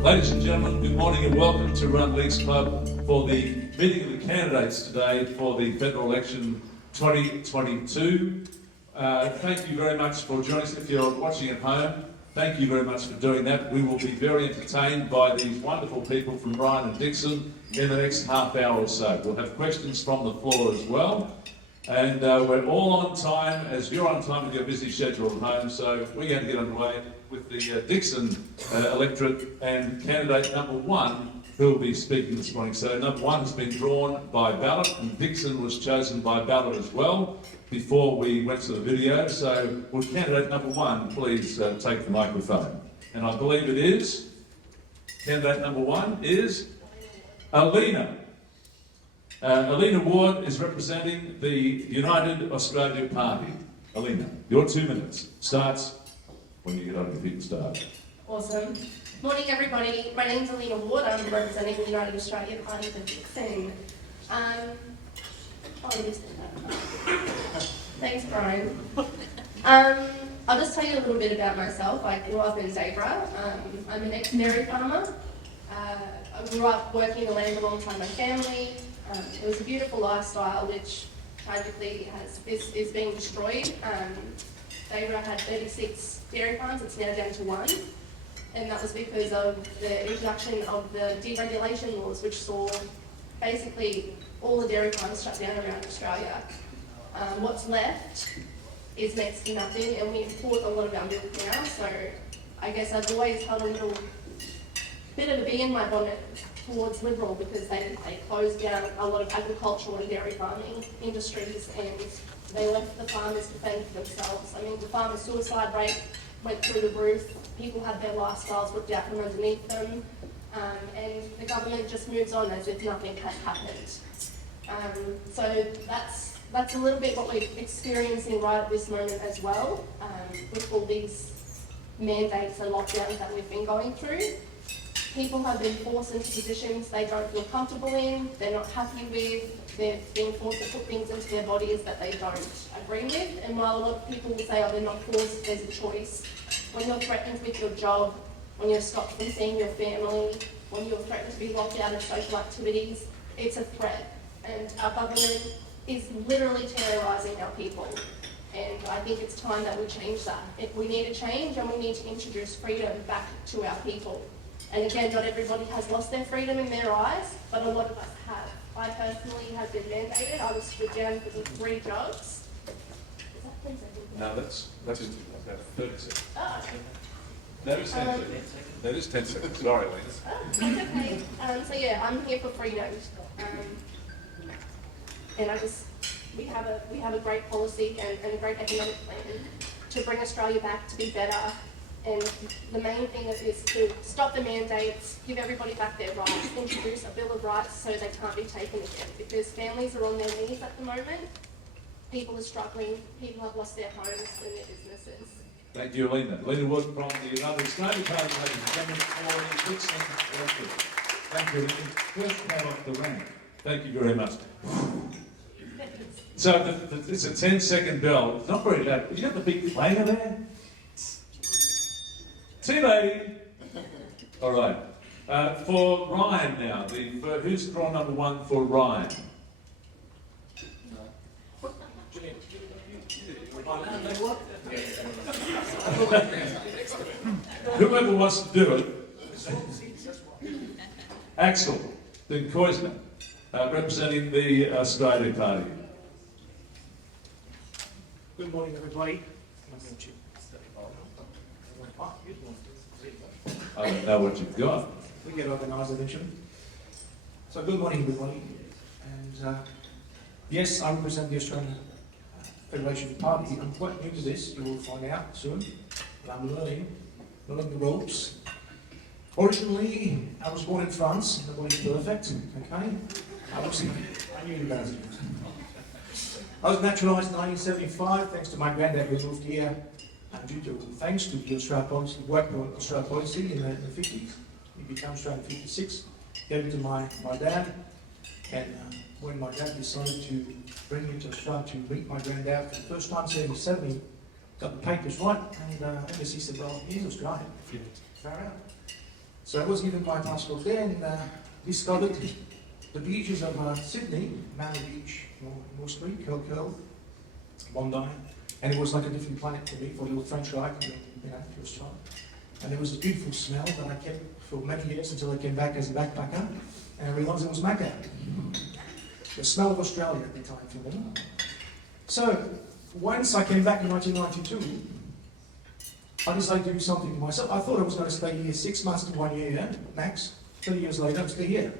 Ladies and gentlemen, good morning and welcome to Run Leagues Club for the meeting of the candidates today for the federal election 2022. Thank you very much for joining us. If you're watching at home, thank you very much for doing that. We will be very entertained by these wonderful people from Ryan and Dickson in the next half hour or so. We'll have questions from the floor as well. And we're all on time, as you're on time with your busy schedule at home, so we're going to get underway with the Dickson electorate and candidate number one who will be speaking this morning. So number one has been drawn by ballot, and Dickson was chosen by ballot as well before we went to the video. So will candidate number one please take the microphone? And I believe it is, candidate number one is Alina. Alina Ward is representing the United Australia Party. Alina, your 2 minutes starts when you get on your feet and start. Awesome. Morning everybody, my name's Alina Ward, I'm representing the United Australia Party for Dickson. Thanks Brian. I'll just tell you a little bit about myself. I grew up in Zebra. I'm an ex-dairy farmer. I grew up working the land alongside my family. It was a beautiful lifestyle which tragically is being destroyed. Zebra had 36 dairy farms, it's now down to 1. And that was because of the introduction of the deregulation laws which saw basically all the dairy farms shut down around Australia. What's left is next to nothing, and we import a lot of our milk now, so I guess I've always held a little bit of a bee in my bonnet towards Liberal because they closed down a lot of agricultural and dairy farming industries and they left the farmers to fend for themselves. I mean, the farmer suicide rate went through the roof, people had their lifestyles ripped out from underneath them, and the government just moves on as if nothing has happened. So that's a little bit what we're experiencing right at this moment as well, with all these mandates and lockdowns that we've been going through. People have been forced into positions they don't feel comfortable in, they're not happy with, they're being forced to put things into their bodies that they don't agree with. And while a lot of people will say, oh, they're not forced, there's a choice. When you're threatened with your job, when you're stopped from seeing your family, when you're threatened to be locked out of social activities, it's a threat. And our government is literally terrorising our people. And I think it's time that we change that. We need a change and we need to introduce freedom back to our people. And again, not everybody has lost their freedom in their eyes, but a lot of us have. I personally have been mandated. I was stood down for the 3 jobs. Is that 10 seconds? No, that's about 30 seconds. Oh, okay. That is 10 seconds. That is 10 seconds. Sorry, Lena. Oh, that's okay. So yeah, I'm here for freedom. And we have a great policy and a great economic plan to bring Australia back to be better. And the main thing is to stop the mandates, give everybody back their rights, introduce a Bill of Rights so they can't be taken again. Because families are on their knees at the moment, people are struggling, people have lost their homes and their businesses. Thank you, Alina. Alina Wood from the United Australia Party, ladies and gentlemen, for the Dickson electorate. Thank you, Alina. First came off the rank. Thank you very much. So it's a 10-second bell. It's not very loud. You got the big planer there? Tea lady. All right. For Ryan now, who's drawn number one for Ryan? Whoever wants to do it. Axel Dinkoisner, representing the Australia Party. Good morning, everybody. I don't know what you've got. We get organised eventually. So good morning, everybody. And yes, I represent the Australian Federation Party. I'm quite new to this, you will find out soon. But I'm learning the ropes. Originally, I was born in France. Nobody's perfect, okay? I knew you guys. I was naturalised in 1975, thanks to my granddad who moved here. And thanks to the Australia policy, worked on Australia policy in the 50s. He became Australian in 56, gave it to my dad. And when my dad decided to bring me to Australia to meet my granddad for the first time, 1970, got the papers right, and embassy said, well, here's Australia. Far out. So I was given my passport there and discovered the beaches of Sydney, Manly Beach, Moore Street, Curl, Bondi, and it was like a different planet for me, for a little French guy, first child. And there was a beautiful smell that I kept for many years until I came back as a backpacker, and I realised it was Macca. The smell of Australia at the time for me. So, once I came back in 1992, I decided to do something for myself. I thought I was going to stay here 6 months to 1 year, max. 30 years later, I'm still here.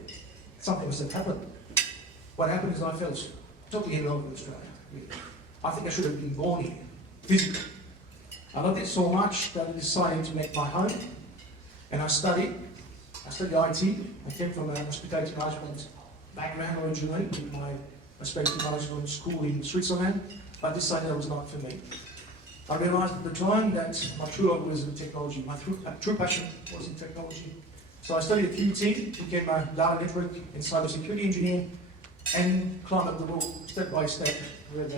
Something must have happened. What happened is I fell totally in love with Australia. I think I should have been born here, physically. I loved it so much that I decided to make my home. And I studied IT. I came from a hospitality management background originally, with my hospitality management school in Switzerland. But I decided that was not for me. I realized at the time that my true love was in technology. My true passion was in technology. So I studied at QT, became a data network and cybersecurity engineer, and climbed up the road step by step with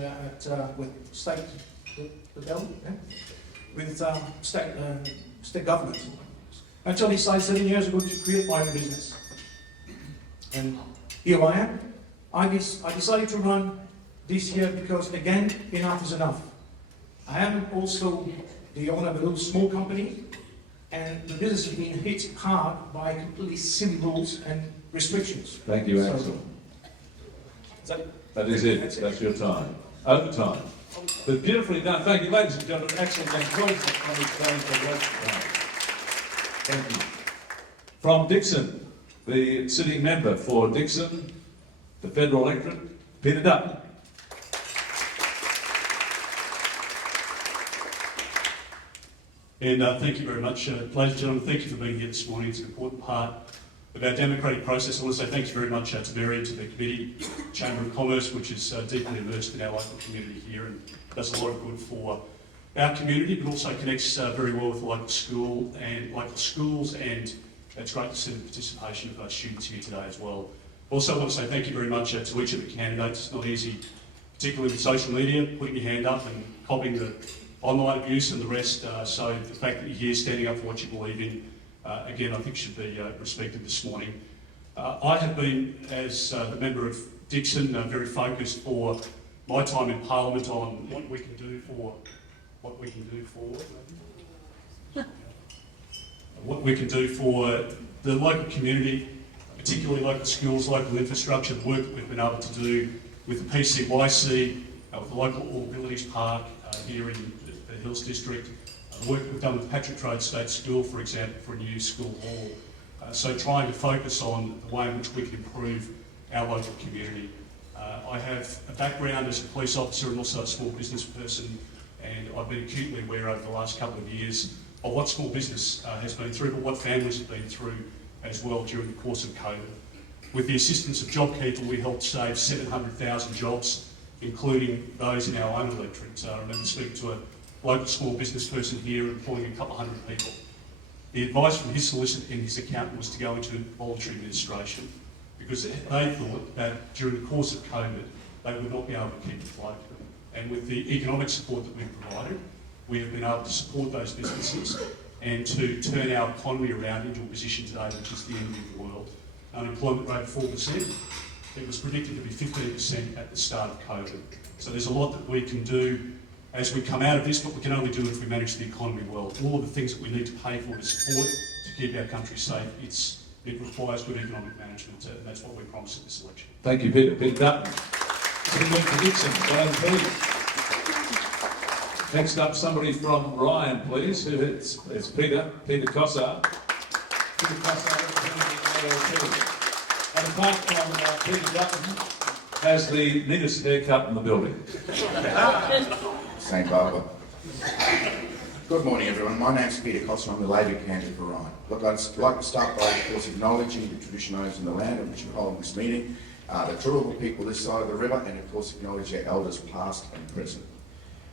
state government. Until I decided 7 years ago to create my own business. And here I am. I decided to run this year because, again, enough is enough. I am also the owner of a little small company, and the business has been hit hard by completely silly rules and restrictions. Thank you, Axel. That is it. That's your time. Over time. But beautifully done. Thank you, ladies and gentlemen. Axel and Croydon on the stage for the Thank you. From Dickson, the sitting member for Dickson, the federal electorate, Peter Dutton. And thank you very much, ladies and gentlemen. Thank you for being here this morning. It's an important part of our democratic process. I want to say thanks very much to Mary and to the committee, Chamber of Commerce, which is deeply immersed in our local community here and does a lot of good for our community, but also connects very well with the local school and local schools. And it's great to see the participation of students here today as well. Also, I want to say thank you very much to each of the candidates. It's not easy, particularly with social media, putting your hand up and copying the online abuse and the rest, so the fact that you're here standing up for what you believe in, again, I think should be respected this morning. I have been, as the member of Dickson, very focused for my time in Parliament on what we can do for the local community, particularly local schools, local infrastructure, the work that we've been able to do with the PCYC, with the local All Abilities Park here in the Hills District, the work we've done with Patrick Road State School, for example, for a new school hall. So trying to focus on the way in which we can improve our local community. I have a background as a police officer and also a small business person, and I've been acutely aware over the last couple of years of what small business has been through, but what families have been through as well during the course of COVID. With the assistance of JobKeeper, we helped save 700,000 jobs, including those in our own electorate. I remember speaking to a local small business person here employing a couple hundred people. The advice from his solicitor and his accountant was to go into voluntary administration because they thought that during the course of COVID they would not be able to keep afloat. And with the economic support that we've provided, we have been able to support those businesses and to turn our economy around into a position today which is the envy of the world. Unemployment rate of 4%. It was predicted to be 15% at the start of COVID. So there's a lot that we can do as we come out of this, but we can only do it if we manage the economy well. All of the things that we need to pay for to support, to keep our country safe, it requires good economic management, and that's what we promise at this election. Thank you, Peter. Peter Dutton. Sitting for Dickson, Diane, please. Next up, somebody from Ryan, please. It's Peter Cossar. Peter Cossar, representing ALP. And apart from Peter Dutton, has the neatest haircut in the building. St. Barbara. Good morning, everyone. My name's Peter Cossar. I'm the Labor candidate for Ryan. Look, I'd like to start by, of course, acknowledging the traditional owners in the land on which we're holding this meeting, the Turrbal people this side of the river, and of course acknowledge our elders past and present.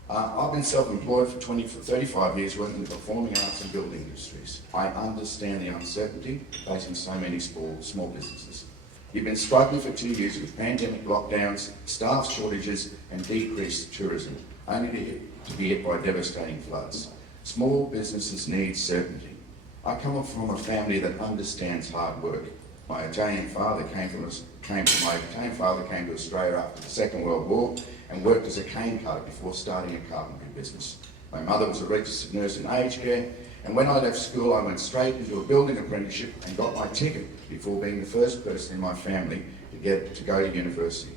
I've been self-employed for 35 years working in the performing arts and building industries. I understand the uncertainty facing so many small businesses. You've been struggling for 2 years with pandemic lockdowns, staff shortages and decreased tourism, only to be hit by devastating floods. Small businesses need certainty. I come from a family that understands hard work. My Italian father came to Australia after the Second World War and worked as a cane cutter before starting a carpentry business. My mother was a registered nurse in aged care, and when I left school I went straight into a building apprenticeship and got my ticket before being the first person in my family to go to university.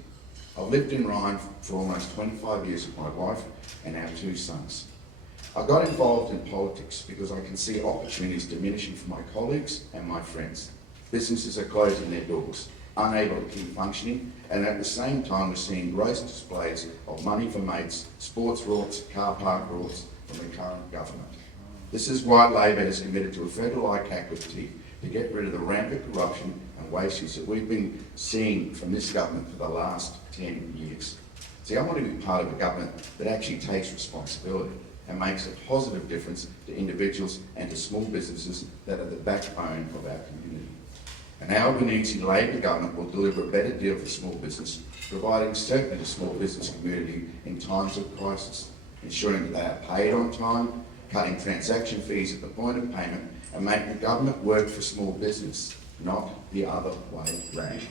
I've lived in Ryan for almost 25 years with my wife and our 2 sons. I got involved in politics because I can see opportunities diminishing for my colleagues and my friends. Businesses are closing their doors, unable to keep functioning, and at the same time we're seeing gross displays of money for mates, sports rorts, car park rorts from the current government. This is why Labor has committed to a federal ICAC with teeth to get rid of the rampant corruption and waste use that we've been seeing from this government for the last 10 years. See, I want to be part of a government that actually takes responsibility and makes a positive difference to individuals and to small businesses that are the backbone of our community. An Albanese Labor government will deliver a better deal for small business, providing certainty to small business community in times of crisis, ensuring that they are paid on time, cutting transaction fees at the point of payment, and making government work for small business, not the other way round.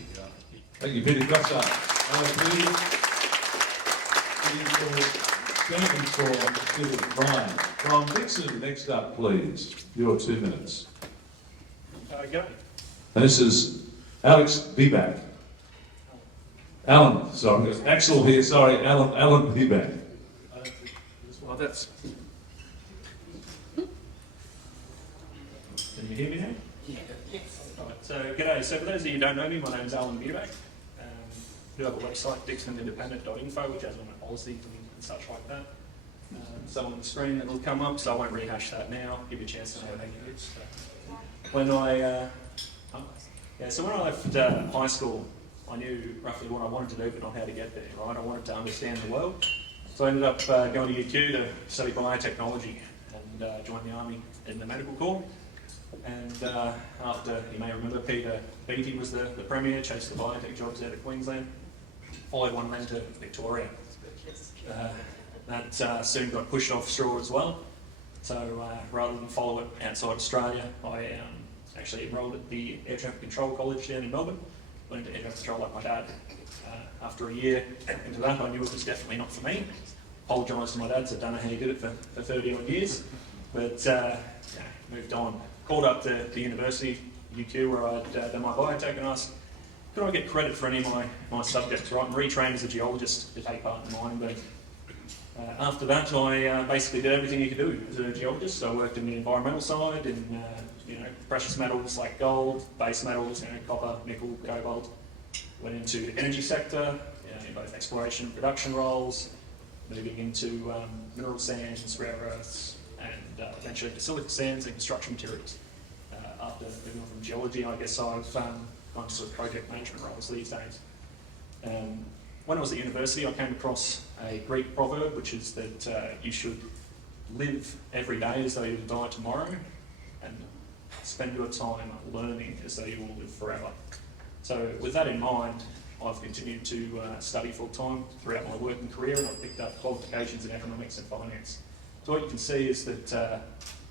Thank you, Peter Grosser. Standing for Brian. From Dickson, next up, please. Your 2 minutes. Go. And this is Alex Beback. Alan, sorry, there's Axel here, sorry, Alan Beback. Well, that's. Can you hear me now? Yeah. Yes. Right, so, g'day. So, for those of you who don't know me, my name's Alan Beback. We do have a website, dicksonindependent.info, which has all my policies and such like that. So on the screen it'll come up, so I won't rehash that now. Give you a chance to know how it is. When I left high school, I knew roughly what I wanted to do, but not how to get there. Right? I wanted to understand the world, so I ended up going to UQ to study biotechnology and joined the army in the medical corps. And after, you may remember, Peter Beattie was the premier, chased the biotech jobs out of Queensland, followed one then to Victoria. That soon got pushed off straw as well. So rather than follow it outside Australia, I actually enrolled at the Air Traffic Control College down in Melbourne. Went into air traffic control like my dad. After a year into that, I knew it was definitely not for me. Apologised to my dad, said, don't know how you did it for 30 odd years. But moved on. Called up to the university, UQ, where I'd done my biotech, and asked, could I get credit for any of my subjects, right? I'm retrained as a geologist to take part in mining, but after that I basically did everything you could do as a geologist. So I worked in the environmental side, in precious metals like gold, base metals, copper, nickel, cobalt. Went into the energy sector, in both exploration and production roles, moving into mineral sands, rare earths, and eventually into silica sands and construction materials. After moving on from geology, I guess I've gone to sort of project management roles these days. When I was at university, I came across a Greek proverb, which is that you should live every day as though you would die tomorrow, and spend your time learning as though you will live forever. So with that in mind, I've continued to study full-time throughout my working career, and I've picked up qualifications in economics and finance. So what you can see is that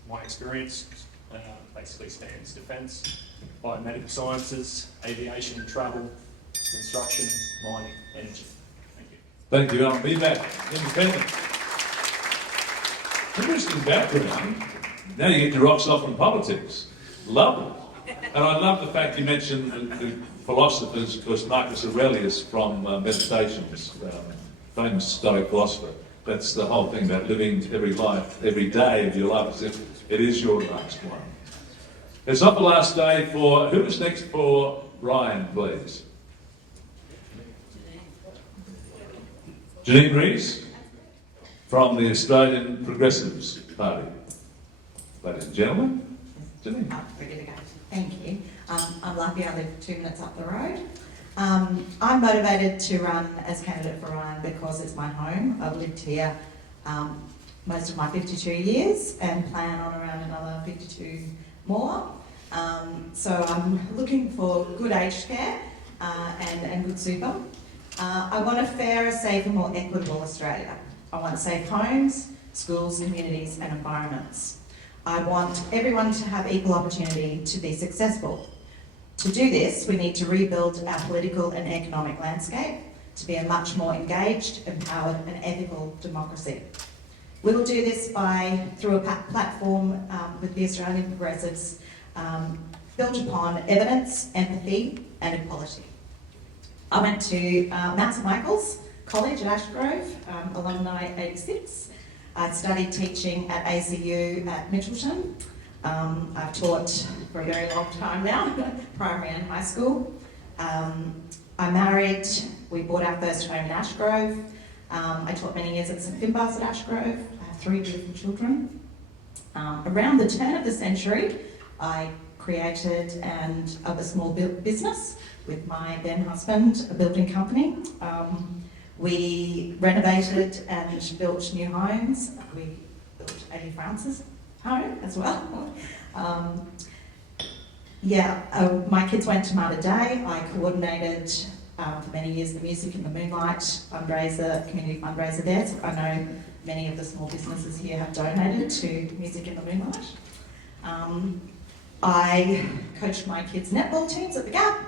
my experience basically spans defence, biomedical sciences, aviation and travel, construction, mining, energy. Thank you. Thank you, Alan. Be back. Independent. Interesting background. Now you get your rocks off in politics. Love it. And I love the fact you mentioned the philosophers, because Marcus Aurelius from Meditations, famous Stoic philosopher. That's the whole thing about living every day of your life as if it is your last one. It's not the last day for... Who is next for Ryan, please? Janine Rees from the Australian Progressives Party. Ladies and gentlemen, Janine. Thank you. I'm lucky I live 2 minutes up the road. I'm motivated to run as candidate for Ryan because it's my home. I've lived here most of my 52 years and plan on around another 52 more. So I'm looking for good aged care and good super. I want a fairer, safer, more equitable Australia. I want safe homes, schools, communities and environments. I want everyone to have equal opportunity to be successful. To do this, we need to rebuild our political and economic landscape to be a much more engaged, empowered and ethical democracy. We will do this through a platform with the Australian Progressives built upon evidence, empathy and equality. I went to Mount St Michael's College at Ashgrove, alumni 86. I studied teaching at ACU at Mitchelton. I've taught for a very long time now, primary and high school. I married, we bought our first home in Ashgrove. I taught many years at St Finbarr's at Ashgrove. I have 3 beautiful children. Around the turn of the century, I created a small business with my then husband, a building company. We renovated and built new homes. We built Annie Francis' home as well. My kids went to Mater Dei. I coordinated for many years the Music in the Moonlight fundraiser, community fundraiser there. So I know many of the small businesses here have donated to Music in the Moonlight. I coached my kids' netball teams at the Gap.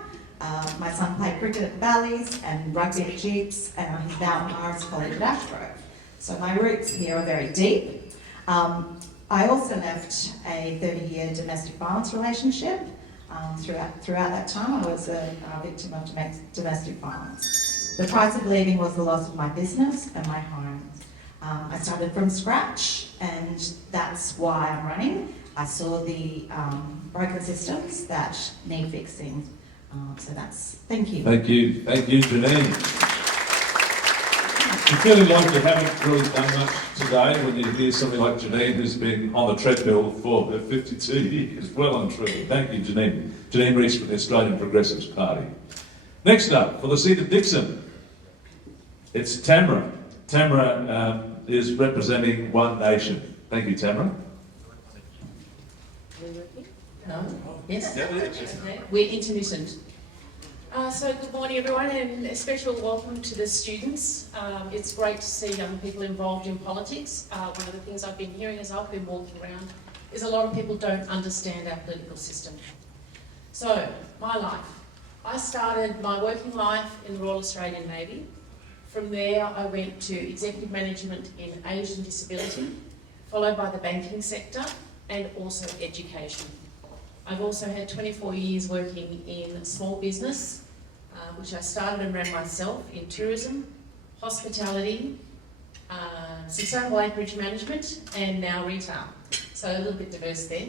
My son played cricket at the Valleys and rugby at Jeeps, and he's now at Morris College at Ashgrove. So my roots here are very deep. I also left a 30-year domestic violence relationship. Throughout that time, I was a victim of domestic violence. The price of leaving was the loss of my business and my home. I started from scratch, and that's why I'm running. I saw the broken systems that need fixing. Thank you. Thank you, Janine. You feeling like you haven't really done much today when you hear somebody like Janine who's been on the treadmill for 52 years, well and truly. Thank you, Janine. Janine Rees from the Australian Progressives Party. Next up, for the seat of Dickson, it's Tamara. Tamara is representing One Nation. Thank you, Tamara. No? Yes? We're intermittent. So good morning everyone, and a special welcome to the students. It's great to see young people involved in politics. One of the things I've been hearing as I've been walking around is a lot of people don't understand our political system. So, my life. I started my working life in the Royal Australian Navy. From there I went to executive management in Asian disability, followed by the banking sector and also education. I've also had 24 years working in small business, which I started and ran myself in tourism, hospitality, sustainable acreage management, and now retail. So a little bit diverse there.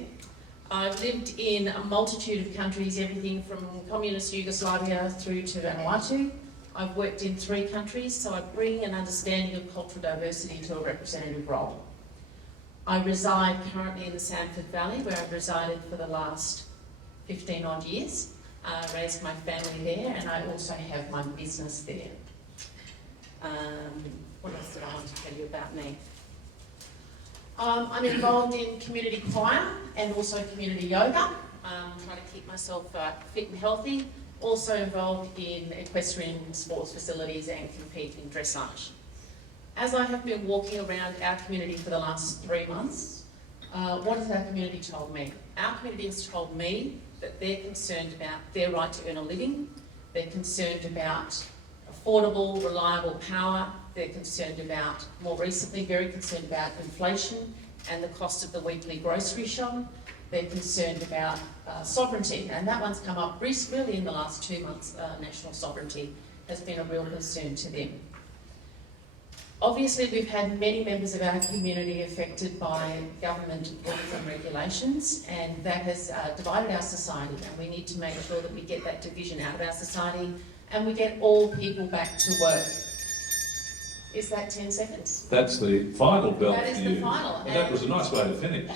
I've lived in a multitude of countries, everything from communist Yugoslavia through to Vanuatu. I've worked in 3 countries, so I bring an understanding of cultural diversity to a representative role. I reside currently in the Sanford Valley, where I've resided for the last 15 odd years, raised my family there, and I also have my business there. What else did I want to tell you about me? I'm involved in community choir and also community yoga, trying to keep myself fit and healthy. Also involved in equestrian sports facilities and compete in dressage. As I have been walking around our community for the last 3 months, what has our community told me? Our community has told me that they're concerned about their right to earn a living, they're concerned about affordable, reliable power, they're concerned about, more recently, very concerned about inflation and the cost of the weekly grocery shop, they're concerned about sovereignty, and that one's come up really in the last 2 months. National sovereignty has been a real concern to them. Obviously, we've had many members of our community affected by government rules and regulations, and that has divided our society, and we need to make sure that we get that division out of our society and we get all people back to work. Is that 10 seconds? That's the final bell That is for the you. final. Well, that was a nice way to finish.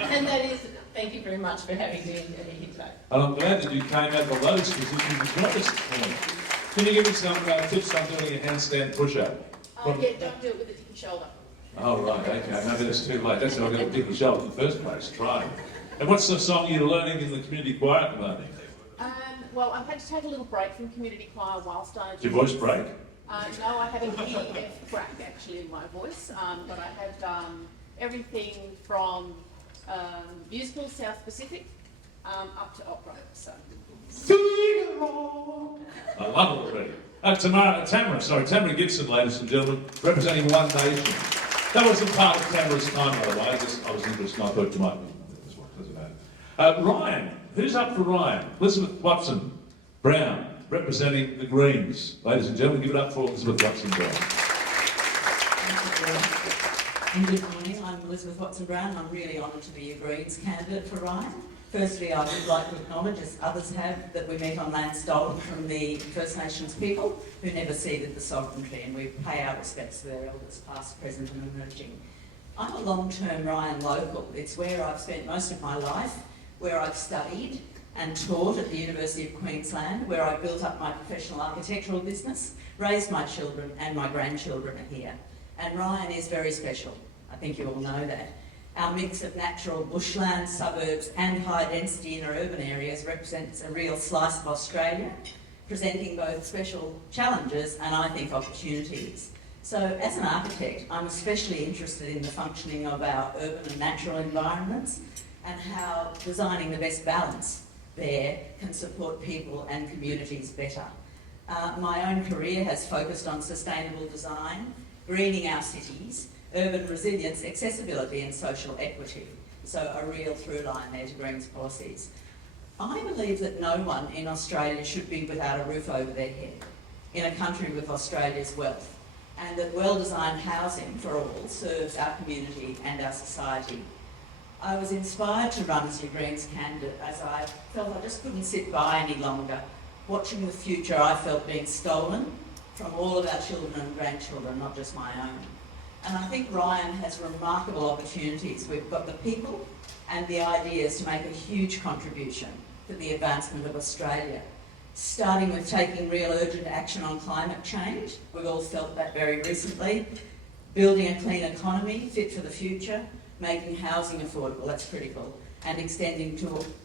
And that is, thank you very much for having me here today. And I'm glad that you came out of those positions as well this morning. Can you give me some tips on doing a handstand push-up? Yeah, don't do it with a dicky shoulder. Oh, right, okay, maybe that's too late. That's how I got a dicky shoulder in the first place. Try it. And what's the song you're learning in the community choir at the moment? Well, I've had to take a little break from community choir whilst I... Did your voice break? No, I have an EF crack actually in my voice, but I have everything from musical, South Pacific, up to opera. So. I love it already. Tamara Gibson, ladies and gentlemen, representing One Nation. That wasn't part of Tamara's time, by the way. I was interested. I thought you might be. That's what it doesn't matter. Ryan, who's up for Ryan? Elizabeth Watson Brown, representing the Greens. Ladies and gentlemen, give it up for Elizabeth Watson Brown. And good morning, I'm Elizabeth Watson Brown and I'm really honoured to be a Greens candidate for Ryan. Firstly, I would like to acknowledge, as others have, that we meet on land stolen from the First Nations people who never ceded the sovereignty, and we pay our respects to their elders, past, present and emerging. I'm a long-term Ryan local. It's where I've spent most of my life, where I've studied and taught at the University of Queensland, where I built up my professional architectural business, raised my children and my grandchildren are here. And Ryan is very special. I think you all know that. Our mix of natural bushland, suburbs and high density inner urban areas represents a real slice of Australia, presenting both special challenges and I think opportunities. So as an architect, I'm especially interested in the functioning of our urban and natural environments and how designing the best balance there can support people and communities better. My own career has focused on sustainable design, greening our cities, urban resilience, accessibility and social equity. So a real through line there to Greens policies. I believe that no one in Australia should be without a roof over their head in a country with Australia's wealth, and that well-designed housing for all serves our community and our society. I was inspired to run as your Greens candidate as I felt I just couldn't sit by any longer, watching the future I felt being stolen from all of our children and grandchildren, not just my own. And I think Ryan has remarkable opportunities. We've got the people and the ideas to make a huge contribution to the advancement of Australia. Starting with taking real urgent action on climate change, we've all felt that very recently, building a clean economy fit for the future, making housing affordable, that's critical, and extending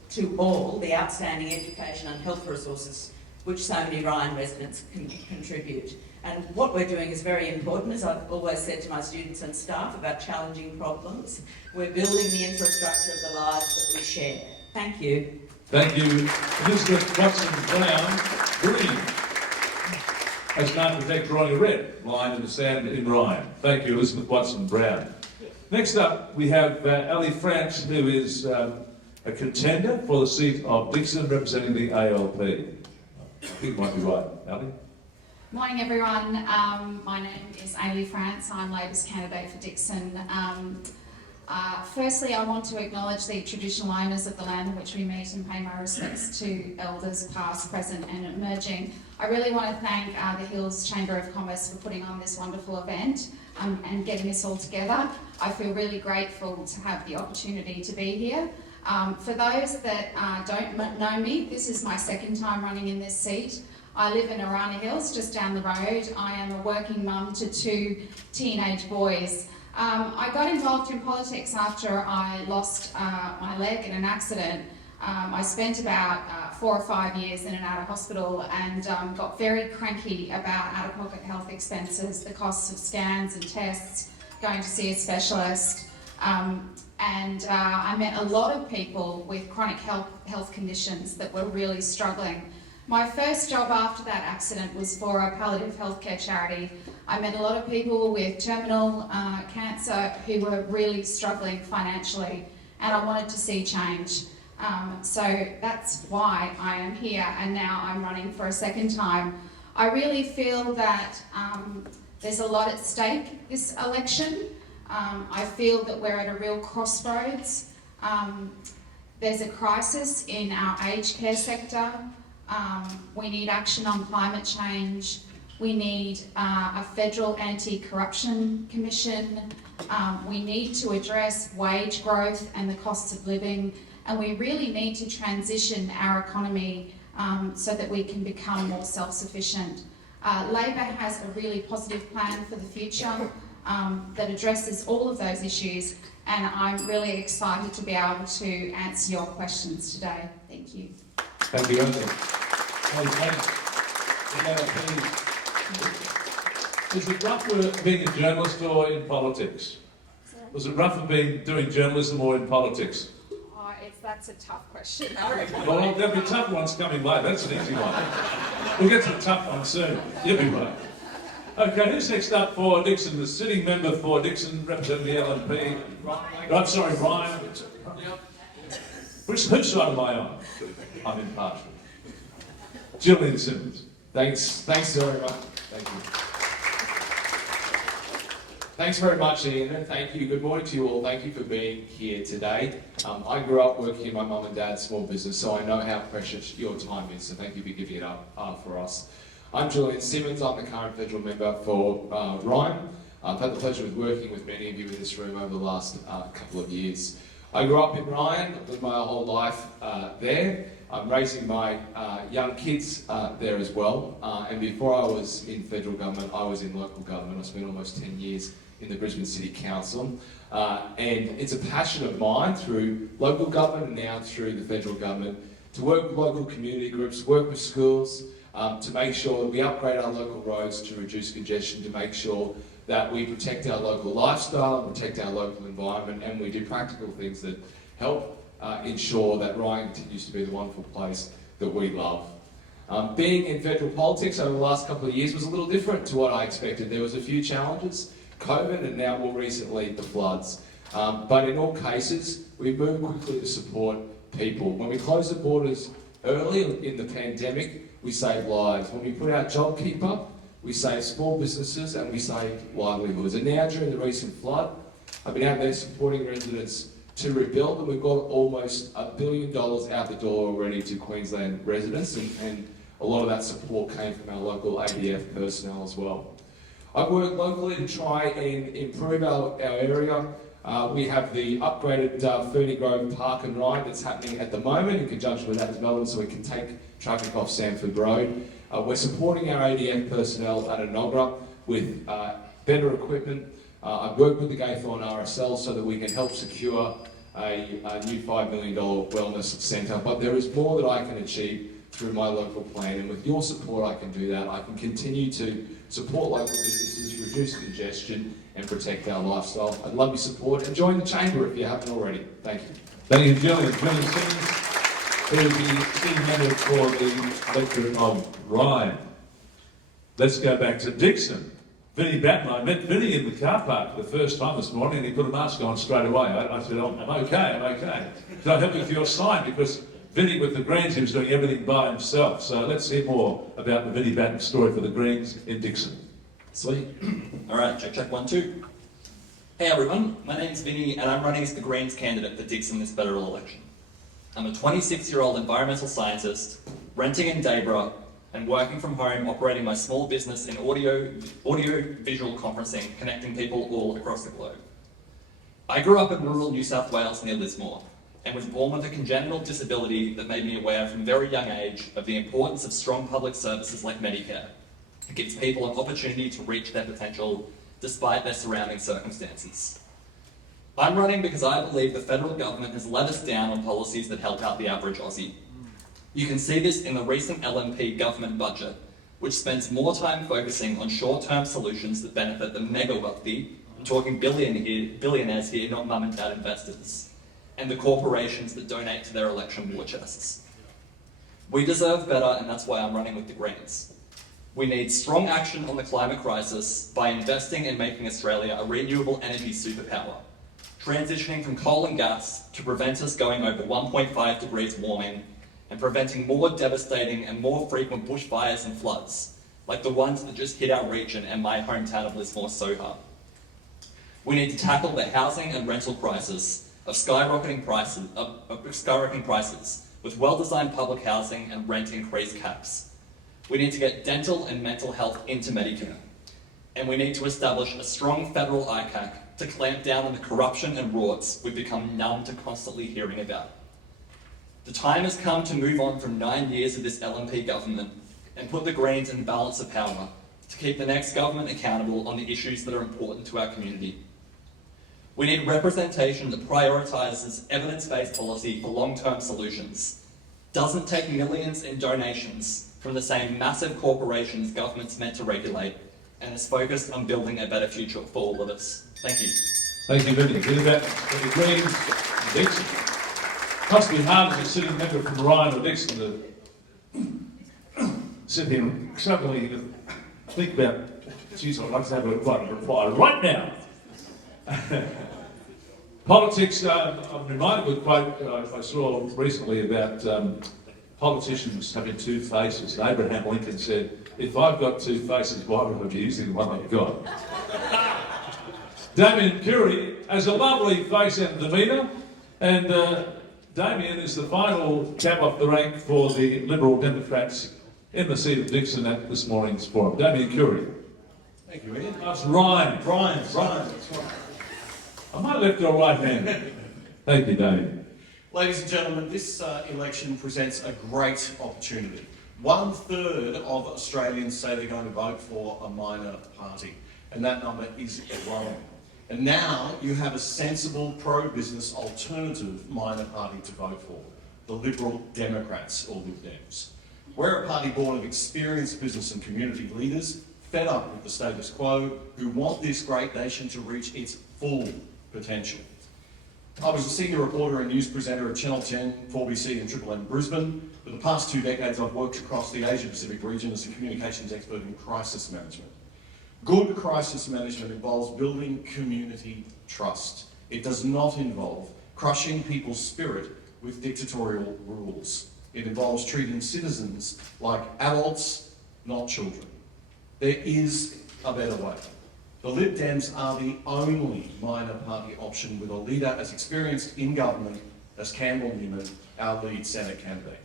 to all the outstanding education and health resources which so many Ryan residents can contribute. And what we're doing is very important, as I've always said to my students and staff about challenging problems. We're building the infrastructure of the lives that we share. Thank you. Thank you, Elizabeth Watson Brown, Green, as an architect drawing a red line in the sand in Ryan. Thank you, Elizabeth Watson Brown. Next up, we have Ali France, who is a contender for the seat of Dickson, representing the ALP. I think it might be right, Ali. Morning everyone, my name is Amy France, I'm Labor's candidate for Dickson. Firstly, I want to acknowledge the traditional owners of the land in which we meet and pay my respects to elders past, present and emerging. I really want to thank the Hills Chamber of Commerce for putting on this wonderful event and getting this all together. I feel really grateful to have the opportunity to be here. For those that don't know me, this is my second time running in this seat. I live in Arana Hills, just down the road. I am a working mum to 2 teenage boys. I got involved in politics after I lost my leg in an accident. I spent about 4 or 5 years in and out of hospital and got very cranky about out-of-pocket health expenses, the costs of scans and tests, going to see a specialist. I met a lot of people with chronic health conditions that were really struggling. My first job after that accident was for a palliative healthcare charity. I met a lot of people with terminal cancer who were really struggling financially, and I wanted to see change. So that's why I am here, and now I'm running for a second time. I really feel that there's a lot at stake this election. I feel that we're at a real crossroads. There's a crisis in our aged care sector. We need action on climate change. We need a federal anti-corruption commission. We need to address wage growth and the costs of living. And we really need to transition our economy so that we can become more self-sufficient. Labor has a really positive plan for the future that addresses all of those issues, and I'm really excited to be able to answer your questions today. Thank you. Thank you, Anthony. Is it rough being a journalist or in politics? Was it rougher being doing journalism or in politics? That's a tough question. Well, there'll be tough ones coming later. That's an easy one. We'll get to the tough ones soon. You'll be right. Okay, who's next up for Dickson? The sitting member for Dickson, representing the LNP. I'm sorry, Ryan. Whose side am I on? I'm impartial. Gillian Simmons. Thanks very much. Thank you. Thanks very much, Ian, and thank you. Good morning to you all. Thank you for being here today. I grew up working in my mum and dad's small business, so I know how precious your time is, so thank you for giving it up for us. I'm Julian Simmons. I'm the current federal member for Ryan. I've had the pleasure of working with many of you in this room over the last couple of years. I grew up in Ryan. I've lived my whole life there. I'm raising my young kids there as well. And before I was in federal government, I was in local government. I spent almost 10 years in the Brisbane City Council. And it's a passion of mine through local government and now through the federal government to work with local community groups, work with schools, to make sure that we upgrade our local roads to reduce congestion, to make sure that we protect our local lifestyle and protect our local environment, and we do practical things that help ensure that Ryan continues to be the wonderful place that we love. Being in federal politics over the last couple of years was a little different to what I expected. There was a few challenges, COVID and now more recently the floods. But in all cases, we moved quickly to support people. When we closed the borders early in the pandemic, we saved lives. When we put out JobKeeper, we saved small businesses and we saved livelihoods. And now during the recent flood, I've been out there supporting residents to rebuild, and we've got almost $1 billion out the door already to Queensland residents, and a lot of that support came from our local ADF personnel as well. I've worked locally to try and improve our area. We have the upgraded Ferny Grove Park and Ride that's happening at the moment in conjunction with that development, so we can take traffic off Sanford Road. We're supporting our ADF personnel at Enoggera with better equipment. I've worked with the Gathorne RSL so that we can help secure a new $5 million wellness centre, but there is more that I can achieve through my local plan, and with your support I can do that. I can continue to support local businesses, reduce congestion and protect our lifestyle. I'd love your support, and join the chamber if you haven't already. Thank you. Thank you, Gillian. Gillian Simmons, who is the sitting member for the electorate of Ryan. Let's go back to Dickson. Vinnie Batten. I met Vinnie in the car park for the first time this morning, and he put a mask on straight away. I said, oh, I'm okay. Can I help you with your sign? Because Vinnie with the Greens, he was doing everything by himself. So let's hear more about the Vinnie Batten story for the Greens in Dickson. Sweet. All right, check 1, 2. Hey everyone, my name's Vinnie and I'm running as the Greens candidate for Dickson this federal election. I'm a 26-year-old environmental scientist, renting in Dayborough and working from home, operating my small business in audio-visual conferencing, connecting people all across the globe. I grew up in rural New South Wales near Lismore, and was born with a congenital disability that made me aware from a very young age of the importance of strong public services like Medicare. It gives people an opportunity to reach their potential despite their surrounding circumstances. I'm running because I believe the federal government has let us down on policies that help out the average Aussie. You can see this in the recent LNP government budget, which spends more time focusing on short-term solutions that benefit the mega wealthy, I'm talking billionaires here, not mum and dad investors, and the corporations that donate to their election war chests. We deserve better, and that's why I'm running with the Greens. We need strong action on the climate crisis by investing in making Australia a renewable energy superpower, transitioning from coal and gas to prevent us going over 1.5 degrees warming, and preventing more devastating and more frequent bushfires and floods, like the ones that just hit our region and my hometown of Lismore so hard. We need to tackle the housing and rental crisis of skyrocketing prices with well-designed public housing and rent increase caps. We need to get dental and mental health into Medicare. And we need to establish a strong federal ICAC to clamp down on the corruption and rorts we've become numb to constantly hearing about. The time has come to move on from 9 years of this LNP government and put the Greens in balance of power to keep the next government accountable on the issues that are important to our community. We need representation that prioritises evidence-based policy for long-term solutions, doesn't take millions in donations from the same massive corporations government's meant to regulate, and is focused on building a better future for all of us. Thank you. Thank you, Vinny. Bit about the Greens and Dickson. Must be hard as a sitting member from Ryan or Dickson to sit here and suddenly think about, geez, I'd like to have a reply right now. Politics, I'm reminded of a quote I saw recently about politicians having two faces. Abraham Lincoln said, if I've got two faces, why would I be using the one I've got? Damien Curry has a lovely face and demeanour, and Damien is the final cab off the rank for the Liberal Democrats in the seat of Dickson at this morning's forum. Damien Curry. Thank you, Ian. That's Ryan. Brian, that's right. I might left or right hand. Thank you, Damien. Ladies and gentlemen, this election presents a great opportunity. 1/3 of Australians say they're going to vote for a minor party, and that number is growing. And now you have a sensible pro-business alternative minor party to vote for, the Liberal Democrats, or Lib Dems. We're a party born of experienced business and community leaders, fed up with the status quo, who want this great nation to reach its full potential. I was a senior reporter and news presenter at Channel 10, 4BC and Triple M Brisbane. For the past 2 decades, I've worked across the Asia-Pacific region as a communications expert in crisis management. Good crisis management involves building community trust. It does not involve crushing people's spirit with dictatorial rules. It involves treating citizens like adults, not children. There is a better way. The Lib Dems are the only minor party option with a leader as experienced in government as Campbell Newman, our lead Senate candidate.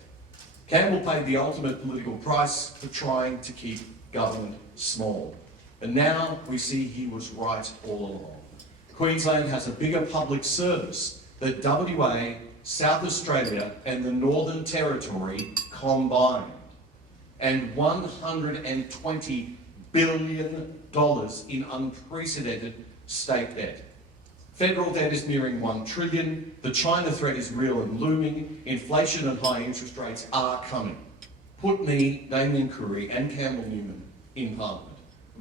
Campbell paid the ultimate political price for trying to keep government small. And now we see he was right all along. Queensland has a bigger public service than WA, South Australia and the Northern Territory combined. And $120 billion in unprecedented state debt. Federal debt is nearing $1 trillion. The China threat is real and looming. Inflation and high interest rates are coming. Put me, Damien Curry and Campbell Newman in Parliament.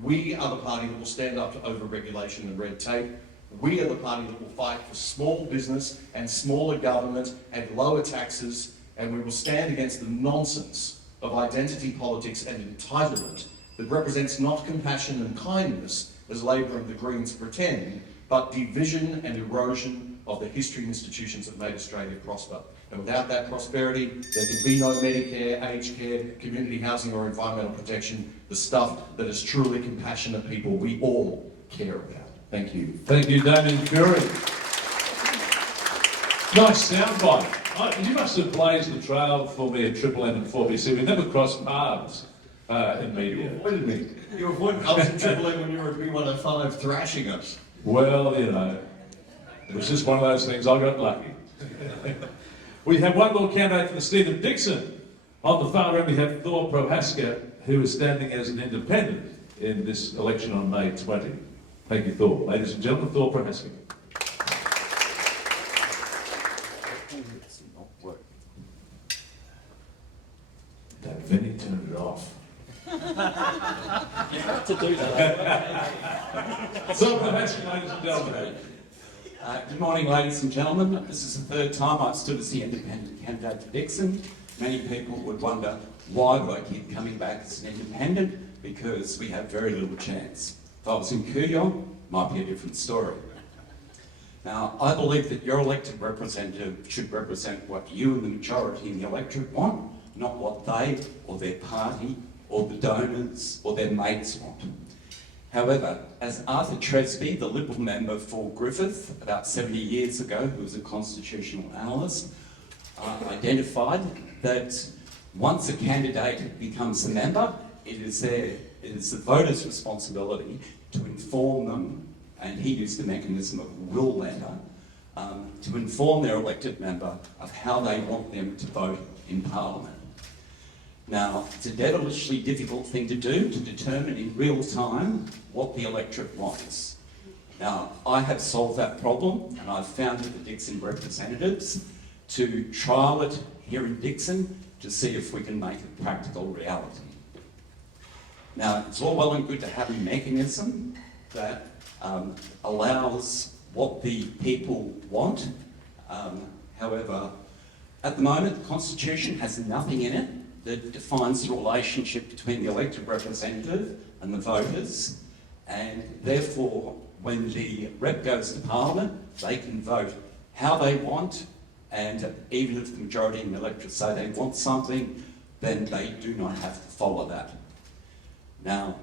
We are the party that will stand up to over-regulation and red tape. We are the party that will fight for small business and smaller government and lower taxes, and we will stand against the nonsense of identity politics and entitlement that represents not compassion and kindness, as Labor and the Greens pretend, but division and erosion of the history and institutions that made Australia prosper. And without that prosperity, there could be no Medicare, aged care, community housing or environmental protection, the stuff that is truly compassionate people we all care about. Thank you. Thank you, Damien Curry. Nice soundbite. You must have blazed the trail for me at Triple M and 4BC. We never crossed paths in media. What did we? You avoided us in Triple M when you were at B105 thrashing us. Well, you know, it was just one of those things. I got lucky. We have one more candidate for the seat of Dickson. On the far end, we have Thor Prohaska, who is standing as an independent in this election on May 20. Thank you, Thor. Ladies and gentlemen, Thor Prohaska. That Vinny turned it off. You have to do that. Thor Prohaska, ladies and gentlemen. Good morning, ladies and gentlemen. This is the third time I've stood as the independent candidate for Dickson. Many people would wonder why would I keep coming back as an independent, because we have very little chance. If I was in Kooyong, might be a different story. Now, I believe that your elected representative should represent what you and the majority in the electorate want, not what they or their party or the donors or their mates want. However, as Arthur Tresby, the Liberal member for Griffith, about 70 years ago, who was a constitutional analyst, identified that once a candidate becomes a member, it is the voters' responsibility to inform them, and he used the mechanism of a will letter, to inform their elected member of how they want them to vote in Parliament. Now, it's a devilishly difficult thing to do, to determine in real time what the electorate wants. Now, I have solved that problem, and I've founded the Dickson representatives to trial it here in Dickson to see if we can make it practical reality. Now, it's all well and good to have a mechanism that allows what the people want. However, at the moment, the Constitution has nothing in it that defines the relationship between the elected representative and the voters, and therefore, when the rep goes to Parliament, they can vote how they want, and even if the majority in the electorate say they want something, then they do not have to follow that. Now,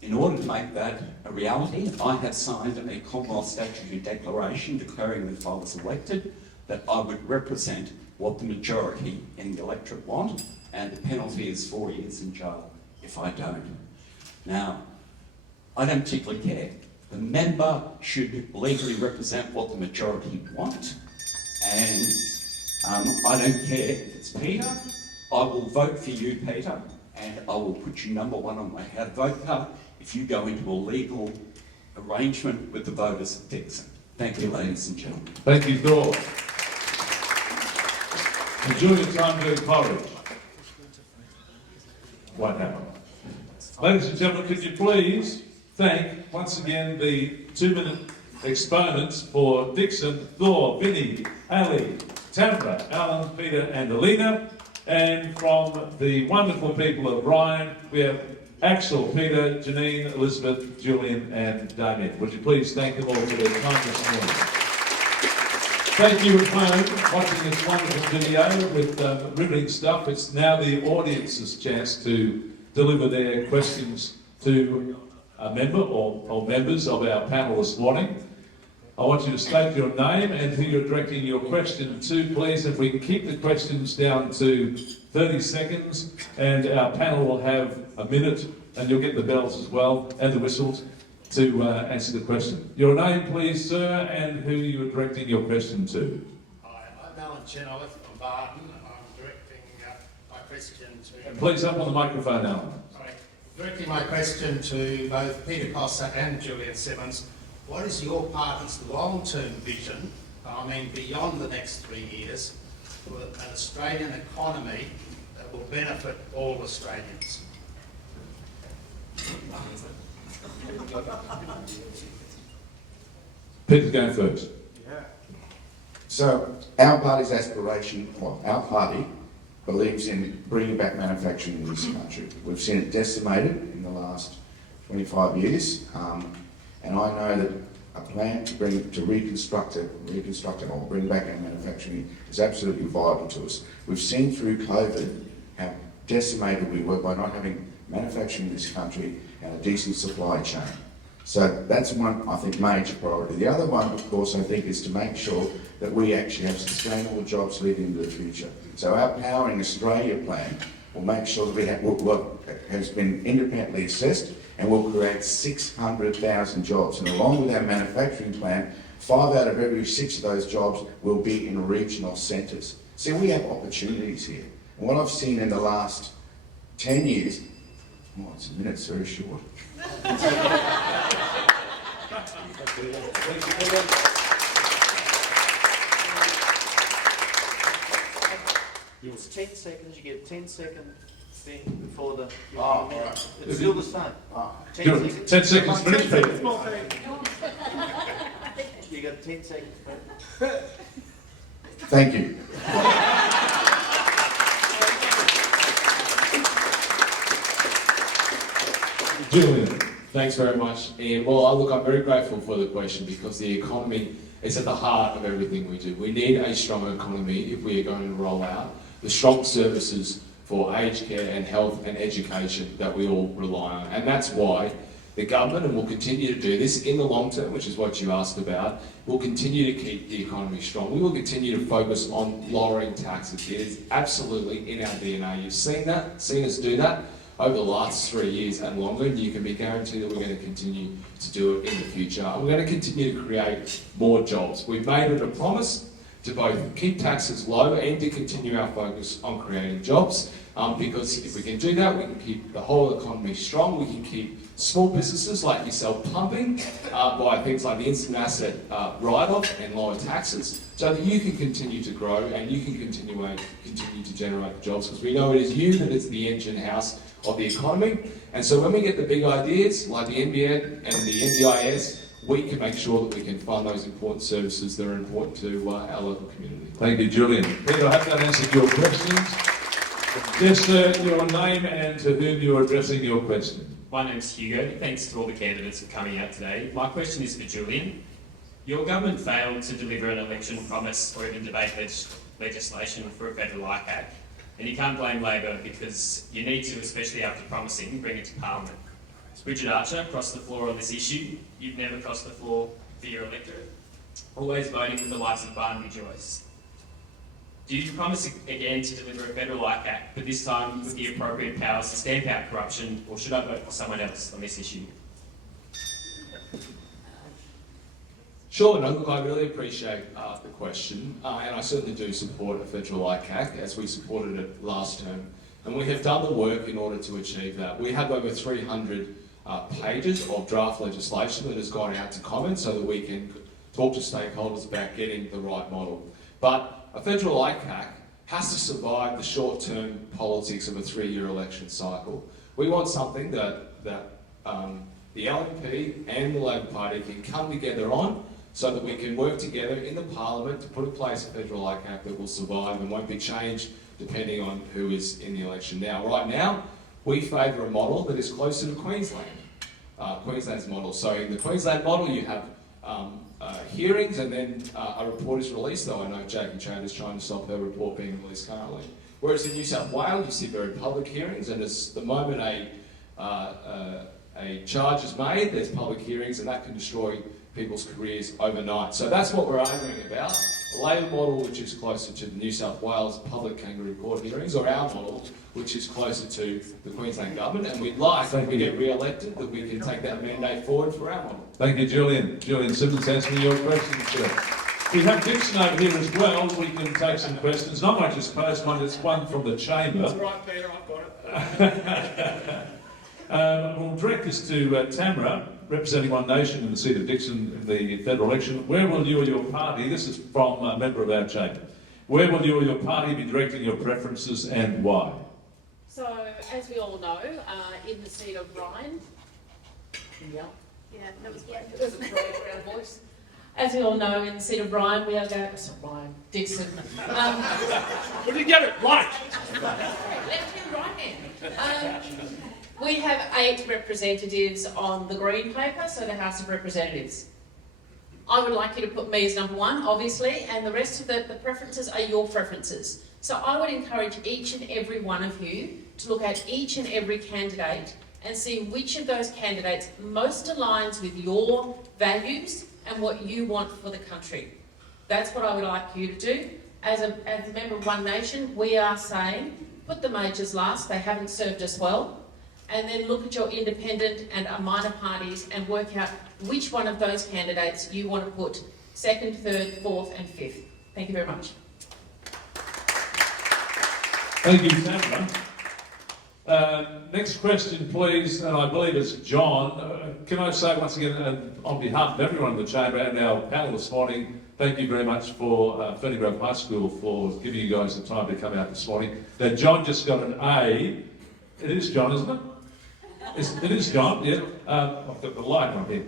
in order to make that a reality, I have signed a Commonwealth Statutory Declaration declaring that if I was elected, that I would represent what the majority in the electorate want, and the penalty is 4 years in jail if I don't. Now, I don't particularly care. The member should legally represent what the majority want, and I don't care if it's Peter. I will vote for you, Peter, and I will put you number one on my how to vote card if you go into a legal arrangement with the voters of Dickson. Thank you, ladies and gentlemen. Thank you, Thor. Enjoy your time doing porridge. Won't happen. Ladies and gentlemen, could you please thank once again the 2-minute exponents for Dickson, Thor, Vinnie, Ali, Tamara, Alan, Peter and Alina. And from the wonderful people of Ryan, we have Axel, Peter, Janine, Elizabeth, Julian and Damien. Would you please thank them all for their time this morning. Thank you at home watching this wonderful video with riveting stuff. It's now the audience's chance to deliver their questions to a member or members of our panel this morning. I want you to state your name and who you're directing your question to, please. If we can keep the questions down to 30 seconds, and our panel will have a minute, and you'll get the bells as well, and the whistles, to answer the question. Your name, please, sir, and who you're directing your question to. Hi, I'm Alan Chenoweth from Barton. I'm directing my question to... And please up on the microphone, Alan. Sorry. Directing my question to both Peter Costa and Julian Simmons. What is your party's long-term vision, I mean beyond the next 3 years, for an Australian economy that will benefit all Australians? Peter's going first. So our party's aspiration, well, our party believes in bringing back manufacturing in this country. We've seen it decimated in the last 25 years, and I know that a plan to reconstruct it or bring back our manufacturing is absolutely vital to us. We've seen through COVID how decimated we were by not having manufacturing in this country and a decent supply chain. So that's one, I think, major priority. The other one, of course, I think, is to make sure that we actually have sustainable jobs leading into the future. So our Powering Australia plan will make sure that we have what has been independently assessed and will create 600,000 jobs. And along with our manufacturing plan, 5 out of every 6 of those jobs will be in regional centres. See, we have opportunities here. And what I've seen in the last 10 years, oh, it's a minute's very short. It's 10 seconds, you get a 10-second thing before the... Oh, right. It's still the same. 10 seconds. 10 seconds, finish, Peter. You got 10 seconds, Thank you. Julian. Thanks very much, Ian. Well, look, I'm very grateful for the question because the economy is at the heart of everything we do. We need a strong economy if we are going to roll out the strong services for aged care and health and education that we all rely on. And that's why the government, and will continue to do this in the long term, which is what you asked about, will continue to keep the economy strong. We will continue to focus on lowering taxes. It is absolutely in our DNA. You've seen us do that over the last 3 years and longer, and you can be guaranteed that we're going to continue to do it in the future. And we're going to continue to create more jobs. We've made it a promise to both keep taxes low and to continue our focus on creating jobs, because if we can do that, we can keep the whole economy strong. We can keep small businesses like yourself pumping by things like the instant asset write-off and lower taxes, so that you can continue to grow and you can continue to generate jobs, because we know it is you that is the engine house of the economy. And so when we get the big ideas like the NBN and the NDIS, we can make sure that we can fund those important services that are important to our local community. Thank you, Julian. Peter, I hope that answered your questions. Yes, sir, your name and to whom you're addressing your question. My name's Hugo. Thanks to all the candidates for coming out today. My question is for Julian. Your government failed to deliver an election promise or even debate legislation for a federal ICAC. And you can't blame Labor because you need to, especially after promising, bring it to Parliament. Richard Archer crossed the floor on this issue. You've never crossed the floor for your electorate. Always voting with the likes of Barnaby Joyce. Do you promise again to deliver a federal ICAC, but this time with the appropriate powers to stamp out corruption, or should I vote for someone else on this issue? Sure, no, look, I really appreciate the question, and I certainly do support a federal ICAC, as we supported it last term, and we have done the work in order to achieve that. We have over 300 pages of draft legislation that has gone out to comment so that we can talk to stakeholders about getting the right model. But a federal ICAC has to survive the short-term politics of a 3-year election cycle. We want something that the LNP and the Labor Party can come together on so that we can work together in the Parliament to put in place a federal ICAC that will survive and won't be changed depending on who is in the election. Now, right now, we favour a model that is closer to Queensland, Queensland's model. So in the Queensland model, you have hearings and then a report is released, though I know Jackie Chan is trying to stop her report being released currently. Whereas in New South Wales, you see very public hearings, and as the moment a charge is made, there's public hearings, and that can destroy people's careers overnight. So that's what we're arguing about. The Labor model, which is closer to the New South Wales public kangaroo court hearings, or our model, which is closer to the Queensland government, and we'd like, if we get re-elected, that we can take that mandate forward for our model. Thank you, Julian. Julian Simmons, answering your question, sir. We have Dickson over here as well. We can take some questions. Not much just post one, it's one from the chamber. That's right, Peter, I've got it. We'll direct this to Tamara, representing One Nation in the seat of Dickson in the federal election. Where will you or your party, this is from a member of our chamber, where will you or your party be directing your preferences and why? So, as we all know, in the seat of Ryan, yeah, that was great. It was a great voice. As we all know, in the seat of Ryan, we are going. Ryan Dickson. Did you get it right? Left hand, right hand. We have 8 representatives on the Green paper, so the House of Representatives. I would like you to put me as number 1, obviously, and the rest of the preferences are your preferences. So I would encourage each and every one of you to look at each and every candidate and see which of those candidates most aligns with your values and what you want for the country. That's what I would like you to do. As a member of One Nation, we are saying, put the majors last, they haven't served us well, and then look at your independent and minor parties and work out which one of those candidates you want to put 2nd, 3rd, 4th and 5th. Thank you very much. Thank you, Tamara. Next question, please, and I believe it's John. Can I say once again, on behalf of everyone in the chamber and our panel this morning, thank you very much for Ferny Grove High School for giving you guys the time to come out this morning. Now, John just got an A. It is John, isn't it? It is John, yeah. I've got the light on here.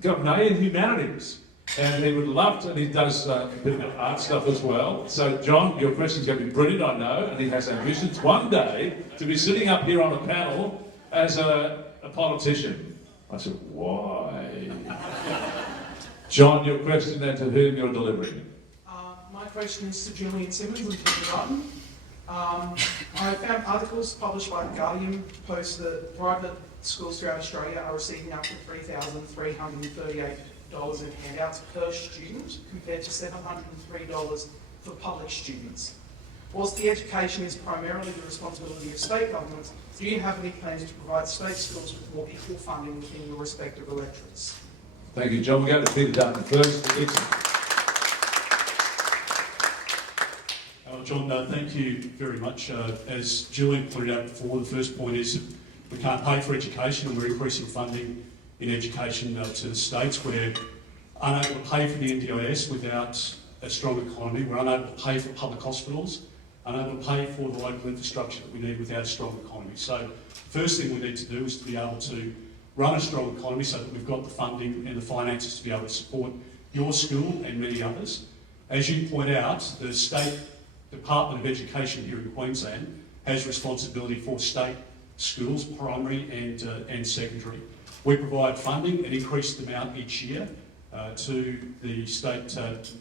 Got an A in humanities. And he would love to, and he does a bit of art stuff as well. So, John, your question's going to be brilliant, I know, and he has ambitions one day to be sitting up here on a panel as a politician. I said, why? John, your question then to whom you're delivering it. My question is to Julian Simmons and Peter Dutton. I found articles published by The Guardian post that private schools throughout Australia are receiving up to $3,338 in handouts per student compared to $703 for public students. Whilst the education is primarily the responsibility of state governments, do you have any plans to provide state schools with more equal funding within your respective electorates? Thank you, John. We'll go to Peter Dutton first. John, thank you very much. As Julian pointed out before, the first point is that we can't pay for education, and we're increasing funding in education to the states. We're unable to pay for the NDIS without a strong economy. We're unable to pay for public hospitals, unable to pay for the local infrastructure that we need without a strong economy. So the first thing we need to do is to be able to run a strong economy so that we've got the funding and the finances to be able to support your school and many others. As you point out, the State Department of Education here in Queensland has responsibility for state schools, primary and secondary. We provide funding, an increased amount each year to the state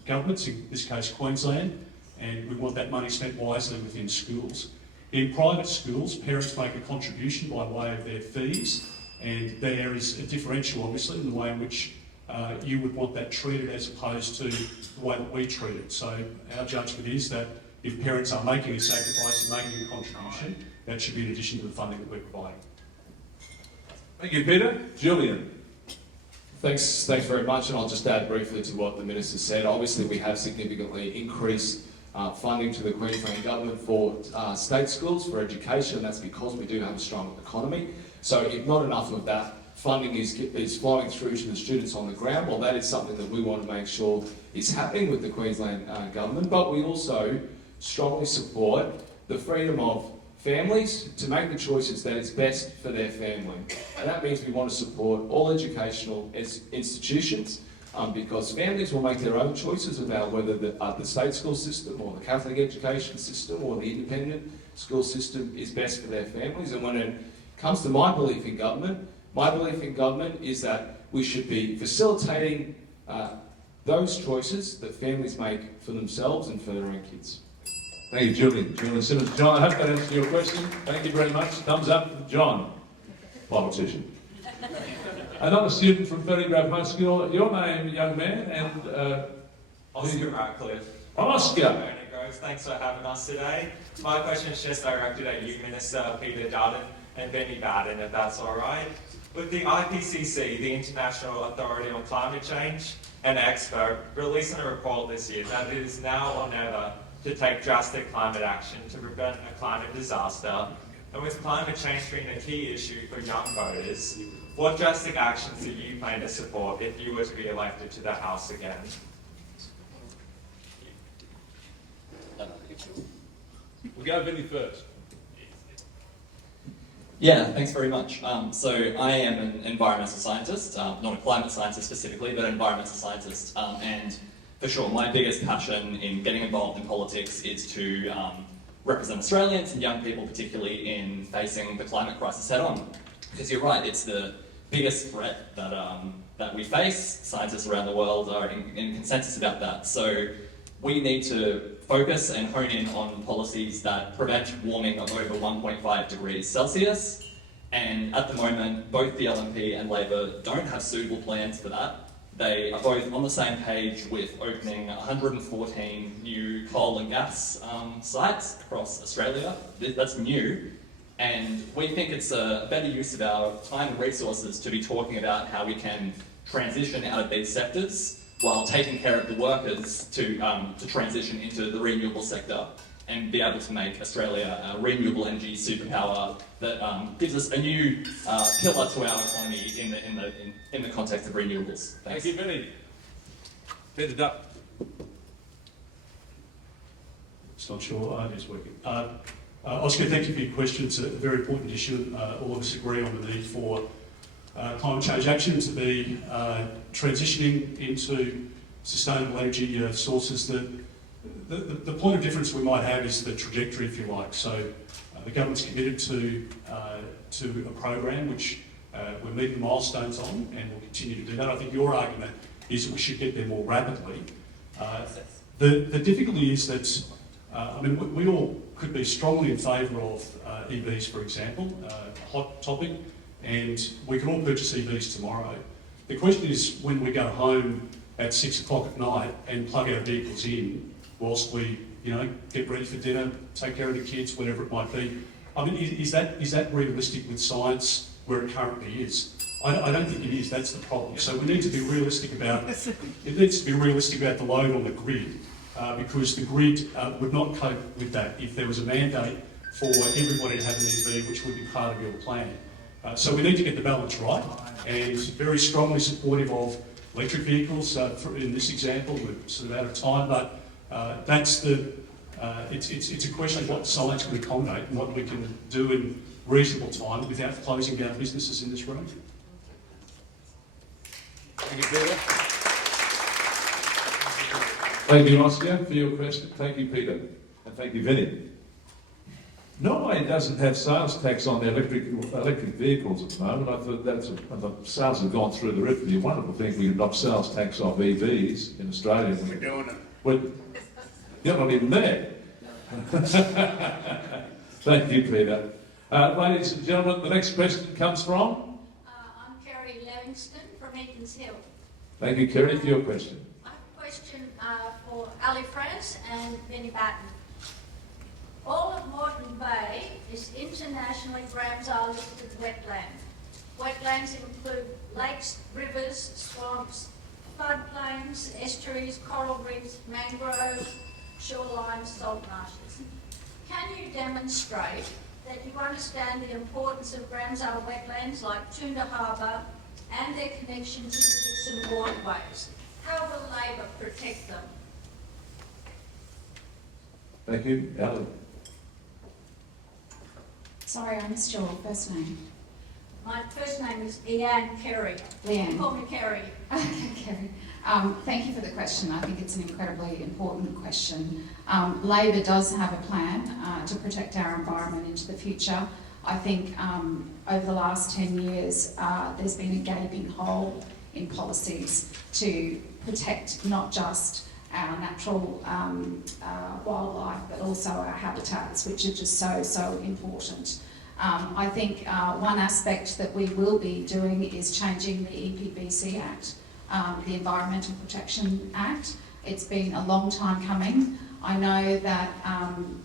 governments, in this case Queensland, and we want that money spent wisely within schools. In private schools, parents make a contribution by way of their fees, and there is a differential, obviously, in the way in which you would want that treated as opposed to the way that we treat it. So our judgment is that if parents are making a sacrifice and making a contribution, that should be in addition to the funding that we're providing. Thank you, Peter. Julian. Thanks very much, and I'll just add briefly to what the Minister said. Obviously, we have significantly increased funding to the Queensland Government for state schools, for education, and that's because we do have a strong economy. So if not enough of that funding is flowing through to the students on the ground, well, that is something that we want to make sure is happening with the Queensland Government, but we also strongly support the freedom of families to make the choices that is best for their family. And that means we want to support all educational institutions because families will make their own choices about whether the state school system or the Catholic education system or the independent school system is best for their families. And when it comes to my belief in government is that we should be facilitating those choices that families make for themselves and for their own kids. Thank you, Julian. Julian Simmons. John, I hope that answers your question. Thank you very much. Thumbs up, John. Politician. Another student from Ferry Grove High School. Your name, young man, and... Oscar Ratcliffe. Oscar. Thanks for having us today. My question is just directed at you, Minister Peter Dutton and Benny Baden, if that's all right. With the IPCC, the International Authority on Climate Change, and Expo, releasing a report this year that it is now or never to take drastic climate action to prevent a climate disaster. And with climate change being a key issue for young voters, what drastic actions do you plan to support if you were to be elected to the House again? We'll go Vinny first. Yeah, thanks very much. So I am an environmental scientist, not a climate scientist specifically, but an environmental scientist. And for sure, my biggest passion in getting involved in politics is to represent Australians and young people, particularly in facing the climate crisis head on. Because you're right, it's the biggest threat that we face. Scientists around the world are in consensus about that. So we need to focus and hone in on policies that prevent warming of over 1.5 degrees Celsius. And at the moment, both the LNP and Labor don't have suitable plans for that. They are both on the same page with opening 114 new coal and gas sites across Australia. That's new. And we think it's a better use of our time and resources to be talking about how we can transition out of these sectors while taking care of the workers to transition into the renewable sector and be able to make Australia a renewable energy superpower that gives us a new pillar to our economy in the context of renewables. Thanks. Thank you, Vinny. Peter Dutt. It's not sure it's working. Oscar, thank you for your question. It's a very important issue. All of us agree on the need for climate change action to be transitioning into sustainable energy sources. The point of difference we might have is the trajectory, if you like. So the government's committed to a program which we're meeting milestones on, and we'll continue to do that. I think your argument is that we should get there more rapidly. The difficulty is that, we all could be strongly in favour of EVs, for example, a hot topic, and we can all purchase EVs tomorrow. The question is when we go home at 6 o'clock at night and plug our vehicles in whilst we, get ready for dinner, take care of the kids, whatever it might be. Is that realistic with science where it currently is? I don't think it is. That's the problem. So we need to be realistic about the load on the grid, because the grid would not cope with that if there was a mandate for everybody to have an EV, which would be part of your plan. So we need to get the balance right, and very strongly supportive of electric vehicles. In this example, we're sort of out of time, but it's a question of what science can accommodate and what we can do in reasonable time without closing down businesses in this room. Thank you, Peter. Thank you, Oscar, for your question. Thank you, Peter. And thank you, Vinny. Norway doesn't have sales tax on their electric vehicles at the moment. I thought the sales have gone through the roof. It'd be a wonderful thing if we could knock sales tax off EVs in Australia. We're doing it. You're not even there. Thank you, Peter. Ladies and gentlemen, the next question comes from? I'm Kerry Livingston from Eakins Hill. Thank you, Kerry, for your question. I have a question for Ali France and Benny Batten. All of Moreton Bay is internationally Ramsar listed wetland. Wetlands include lakes, rivers, swamps, floodplains, estuaries, coral reefs, mangroves, shorelines, salt marshes. Can you demonstrate that you understand the importance of Ramsar wetlands like Toondah Harbour and their connection to the Dickson waterways? How will Labor protect them? Thank you, Alan. Sorry, I missed your first name. My first name is Leanne Kerry. Leanne. Call me Kerry. Okay, Kerry. Thank you for the question. I think it's an incredibly important question. Labor does have a plan to protect our environment into the future. I think over the last 10 years, there's been a gaping hole in policies to protect not just our natural wildlife, but also our habitats, which are just so important. I think one aspect that we will be doing is changing the EPBC Act, the Environmental Protection Act. It's been a long time coming. I know that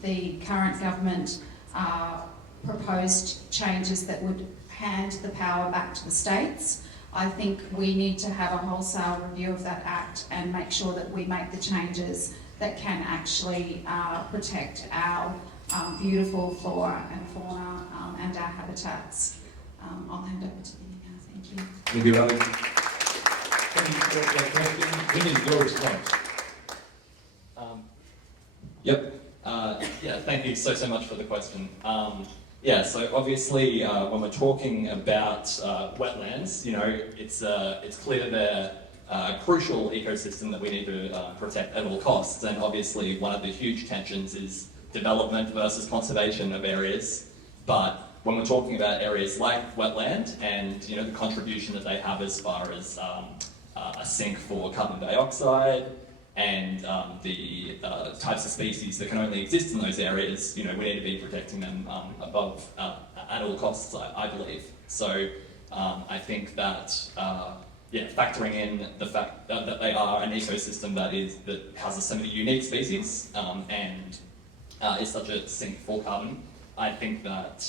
the current government proposed changes that would hand the power back to the states. I think we need to have a wholesale review of that act and make sure that we make the changes that can actually protect our beautiful flora and fauna and our habitats. I'll hand over to you now. Thank you. Thank you, Alan. Thank you for that question. We need your response. Yeah, thank you so much for the question. Yeah, so obviously when we're talking about wetlands, you know, it's clear they're a crucial ecosystem that we need to protect at all costs. And obviously one of the huge tensions is development versus conservation of areas. But when we're talking about areas like wetland and, you know, the contribution that they have as far as a sink for carbon dioxide, and the types of species that can only exist in those areas, you know, we need to be protecting them above at all costs, I believe. So I think that, factoring in the fact that they are an ecosystem that houses so many unique species and is such a sink for carbon, I think that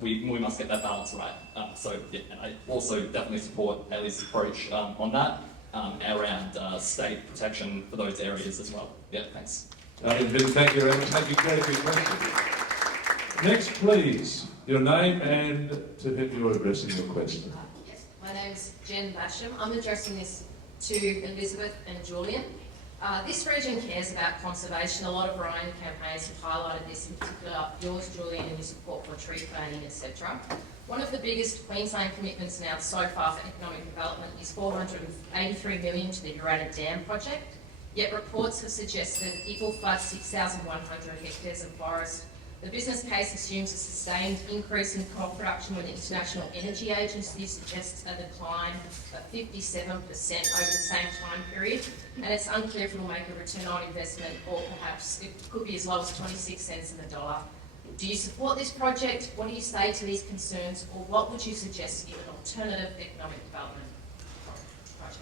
we must get that balance right. And I also definitely support Haley's approach on that. Around state protection for those areas as well. Yeah, thanks. Thank you very much. Thank you, Kerry, for your question. Next, please, your name and to whom you're addressing your question. Yes, my name's Jen Basham. I'm addressing this to Elizabeth and Julian. This region cares about conservation. A lot of Ryan campaigns have highlighted this, in particular yours, Julian, and your support for tree planting, etc. One of the biggest Queensland commitments announced so far for economic development is $483 million to the Urana Dam project, yet reports have suggested it will flood 6,100 hectares of forest. The business case assumes a sustained increase in coal production when the International Energy Agency suggests a decline of 57% over the same time period, and it's unclear if it will make a return on investment, or perhaps it could be as low as 26 cents in the dollar. Do you support this project? What do you say to these concerns, or what would you suggest to give an alternative economic development project?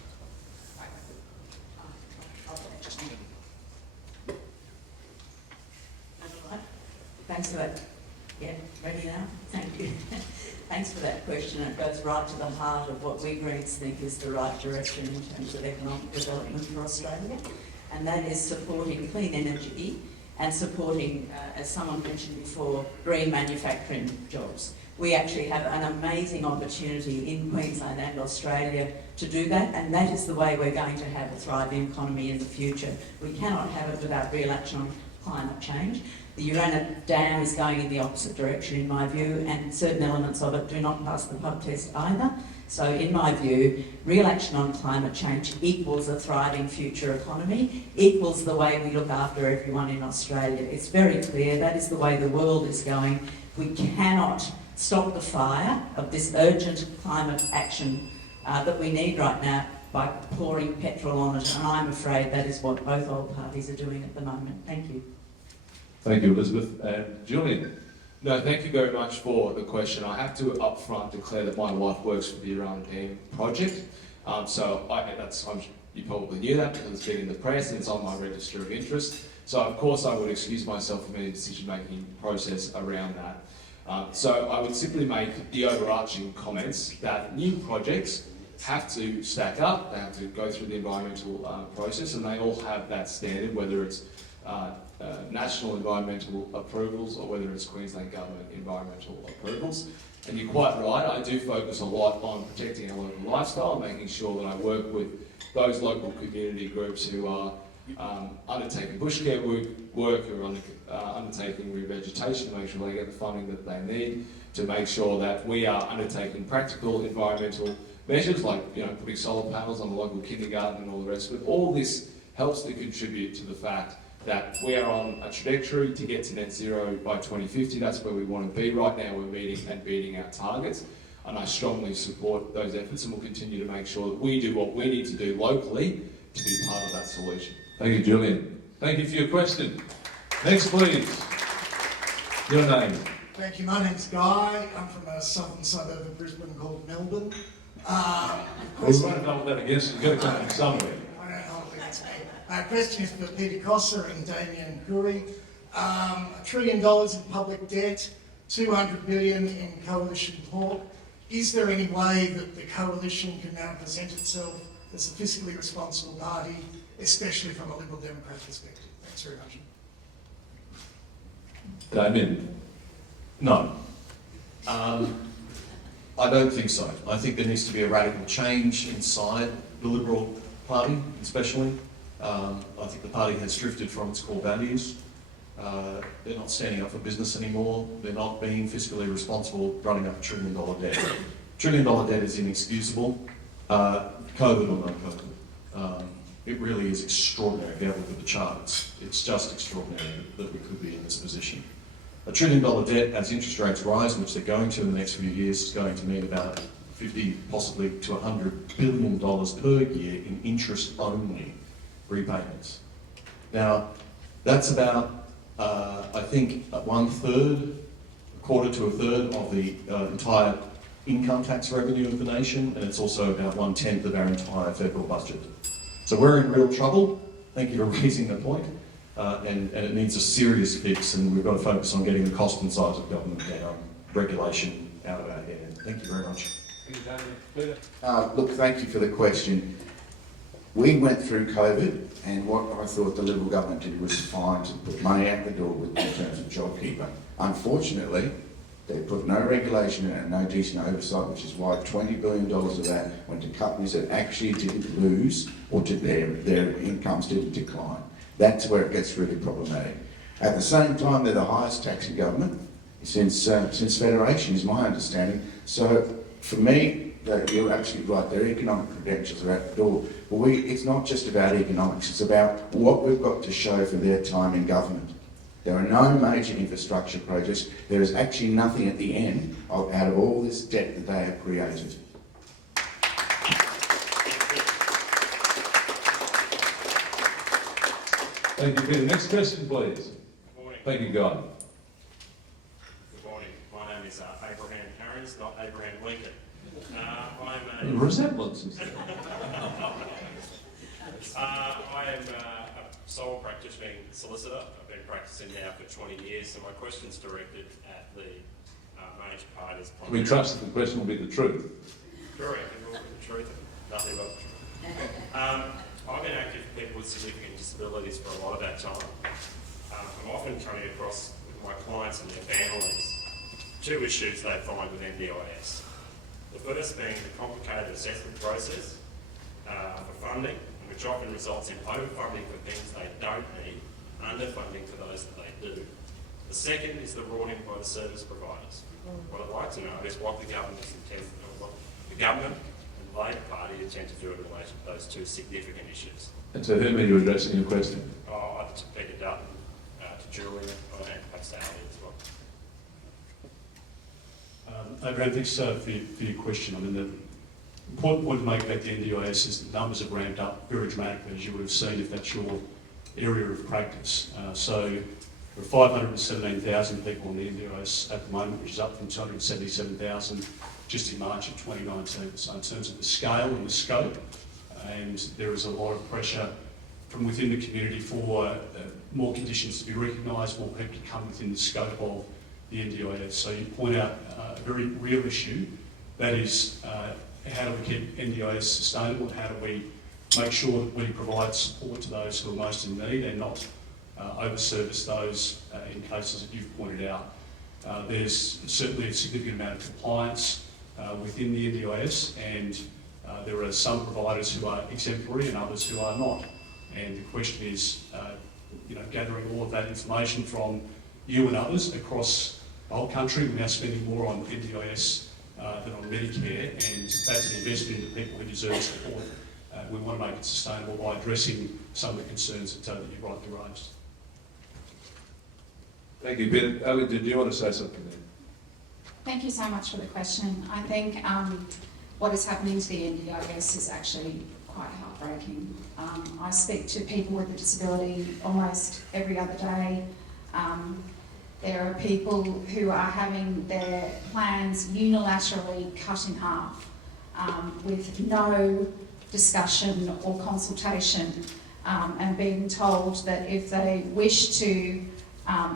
Thanks for that. Yeah, ready now? Thank you. Thanks for that question. It goes right to the heart of what we Greens think is the right direction in terms of economic development for Australia, and that is supporting clean energy and supporting, as someone mentioned before, green manufacturing jobs. We actually have an amazing opportunity in Queensland and Australia to do that, and that is the way we're going to have a thriving economy in the future. We cannot have it without real action on climate change. The Urana Dam is going in the opposite direction in my view, and certain elements of it do not pass the pub test either. So in my view, real action on climate change equals a thriving future economy, equals the way we look after everyone in Australia. It's very clear that is the way the world is going. We cannot stop the fire of this urgent climate action that we need right now by pouring petrol on it, and I'm afraid that is what both old parties are doing at the moment. Thank you. Thank you, Elizabeth. And Julian. No, thank you very much for the question. I have to upfront declare that my wife works for the Iran Dam project. You probably knew that because it's been in the press and it's on my register of interest. So of course I would excuse myself from any decision-making process around that. So I would simply make the overarching comments that new projects have to stack up, they have to go through the environmental process, and they all have that standard, whether it's national environmental approvals or whether it's Queensland Government environmental approvals. And you're quite right, I do focus a lot on protecting our local lifestyle, making sure that I work with those local community groups who are undertaking bushcare work, who are undertaking revegetation, to make sure they get the funding that they need, to make sure that we are undertaking practical environmental measures like putting solar panels on the local kindergarten and all the rest of it. All this helps to contribute to the fact that we are on a trajectory to get to net zero by 2050. That's where we want to be. Right now we're meeting and beating our targets, and I strongly support those efforts, and we'll continue to make sure that we do what we need to do locally to be part of that solution. Thank you, Julian. Thank you for your question. Next, please. Your name. Thank you. My name's Guy. I'm from a southern suburb of Brisbane called Melbourne. We won't know what that against. You've got to come from somewhere. I don't know what that's me. My question is for Peter Cossa and Damien Guri. $1 trillion in public debt, $200 billion in coalition talk. Is there any way that the coalition can now present itself as a fiscally responsible party, especially from a Liberal Democrat perspective? Thanks very much. Damien. No. I don't think so. I think there needs to be a radical change inside the Liberal Party, especially. I think the party has drifted from its core values. They're not standing up for business anymore. They're not being fiscally responsible, running up $1 trillion debt. $1 trillion debt is inexcusable, COVID or no COVID. It really is extraordinary if you have a look at the charts. It's just extraordinary that we could be in this position. $1 trillion debt, as interest rates rise, which they're going to in the next few years, is going to mean about 50, possibly to $100 billion per year in interest-only repayments. Now, that's about, I think, a quarter to a third of the entire income tax revenue of the nation, and it's also about 1/10 of our entire federal budget. So we're in real trouble. Thank you for raising the point. And it needs a serious fix, and we've got to focus on getting the cost and size of government down, regulation out of our hand. Thank you very much. Look, thank you for the question. We went through COVID, and what I thought the Liberal government did was fine to put money out the door in terms of JobKeeper. Unfortunately, they put no regulation in it and no decent oversight, which is why $20 billion of that went to companies that actually didn't lose, or their incomes didn't decline. That's where it gets really problematic. At the same time, they're the highest taxing government since Federation, is my understanding. So for me, you're absolutely right, their economic credentials are at the door. But it's not just about economics, it's about what we've got to show for their time in government. There are no major infrastructure projects. There is actually nothing at the end out of all this debt that they have created. Thank you, Peter. Next question, please. Good morning. Thank you, Guy. Good morning. My name is Abraham Harris, not Abraham Lincoln. Resemblances. I am a sole practicing solicitor. I've been practicing now for 20 years, so my question's directed at the major parties. We trust that the question will be the truth. Correct, it will be the truth, nothing but the truth. I've been active for people with significant disabilities for a lot of that time. I'm often coming across with my clients and their families 2 issues they find with NDIS. The first being the complicated assessment process for funding, which often results in overfunding for things they don't need, underfunding for those that they do. The second is the rorting by the service providers. What I'd like to know is what the government and the Labor Party intend to do in relation to those two significant issues. And to whom are you addressing your question? Either to Peter Dutton, to Julia, and perhaps to Ali as well. Adrian, thanks for your question. I mean, the important point to make about the NDIS is that numbers have ramped up very dramatically, as you would have seen if that's your area of practice. So there are 517,000 people on the NDIS at the moment, which is up from 277,000 just in March of 2019. So in terms of the scale and the scope, and there is a lot of pressure from within the community for more conditions to be recognised, more people to come within the scope of the NDIS. So you point out a very real issue, that is how do we keep NDIS sustainable, how do we make sure that we provide support to those who are most in need and not over-service those in cases that you've pointed out. There's certainly a significant amount of compliance within the NDIS, and there are some providers who are exemplary and others who are not. And the question is, gathering all of that information from you and others across the whole country. We're now spending more on NDIS than on Medicare, and that's an investment in the people who deserve support. We want to make it sustainable by addressing some of the concerns that you rightly raised. Thank you, Ben. Ali, did you want to say something there? Thank you so much for the question. I think what is happening to the NDIS is actually quite heartbreaking. I speak to people with a disability almost every other day. There are people who are having their plans unilaterally cut in half with no discussion or consultation, and being told that if they wish to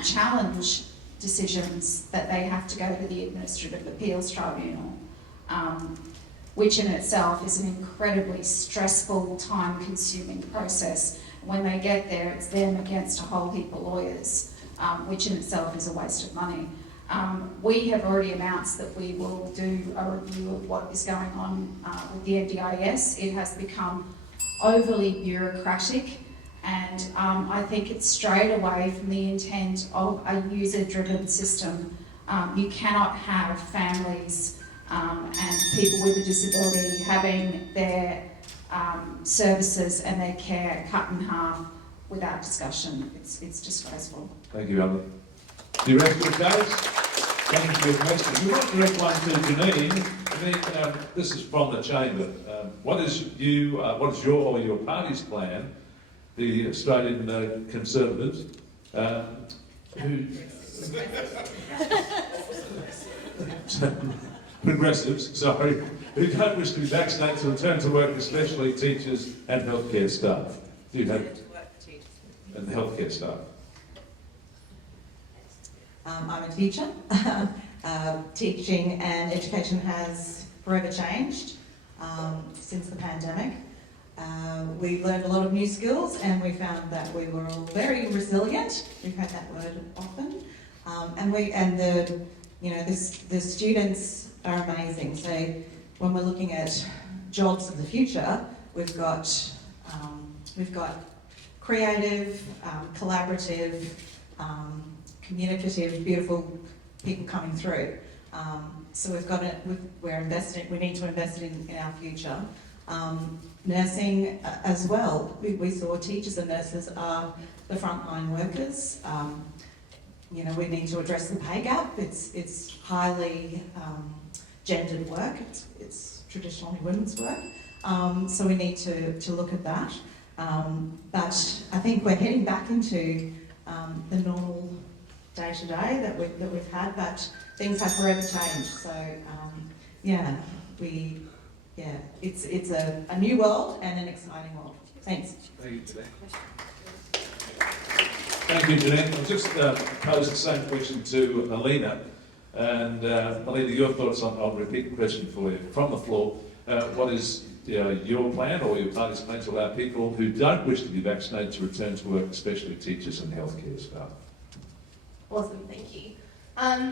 challenge decisions that they have to go to the Administrative Appeals Tribunal, which in itself is an incredibly stressful, time-consuming process. When they get there, it's them against a whole heap of lawyers, which in itself is a waste of money. We have already announced that we will do a review of what is going on with the NDIS. It has become overly bureaucratic, and I think it's strayed away from the intent of a user-driven system. You cannot have families and people with a disability having their services and their care cut in half without discussion. It's disgraceful. Thank you, Alan. The rest of the case? Thank you for your question. We might direct one to Janine. Janine, this is from the chamber. What is your or your party's plan, the Australian Conservatives, progressives, sorry, who don't wish to be vaccinated to return to work, especially teachers and healthcare staff? Do you have and healthcare staff? I'm a teacher. Teaching and education has forever changed since the pandemic. We learned a lot of new skills, and we found that we were all very resilient. We've heard that word often, the students are amazing. So when we're looking at jobs of the future, we've got creative, collaborative, communicative, beautiful people coming through. So we're investing. We need to invest in our future. Nursing as well. We saw teachers and nurses are the frontline workers. We need to address the pay gap. It's highly gendered work. It's traditionally women's work. So we need to look at that. But I think we're heading back into the normal day-to-day that we've had, but things have forever changed. So it's a new world and an exciting world. Thanks. Thank you, Janine. Thank you, Janine. I'll just pose the same question to Alina. And Alina, your thoughts on, I'll repeat the question for you from the floor. What is your plan or your party's plan to allow people who don't wish to be vaccinated to return to work, especially teachers and healthcare staff? Awesome, thank you.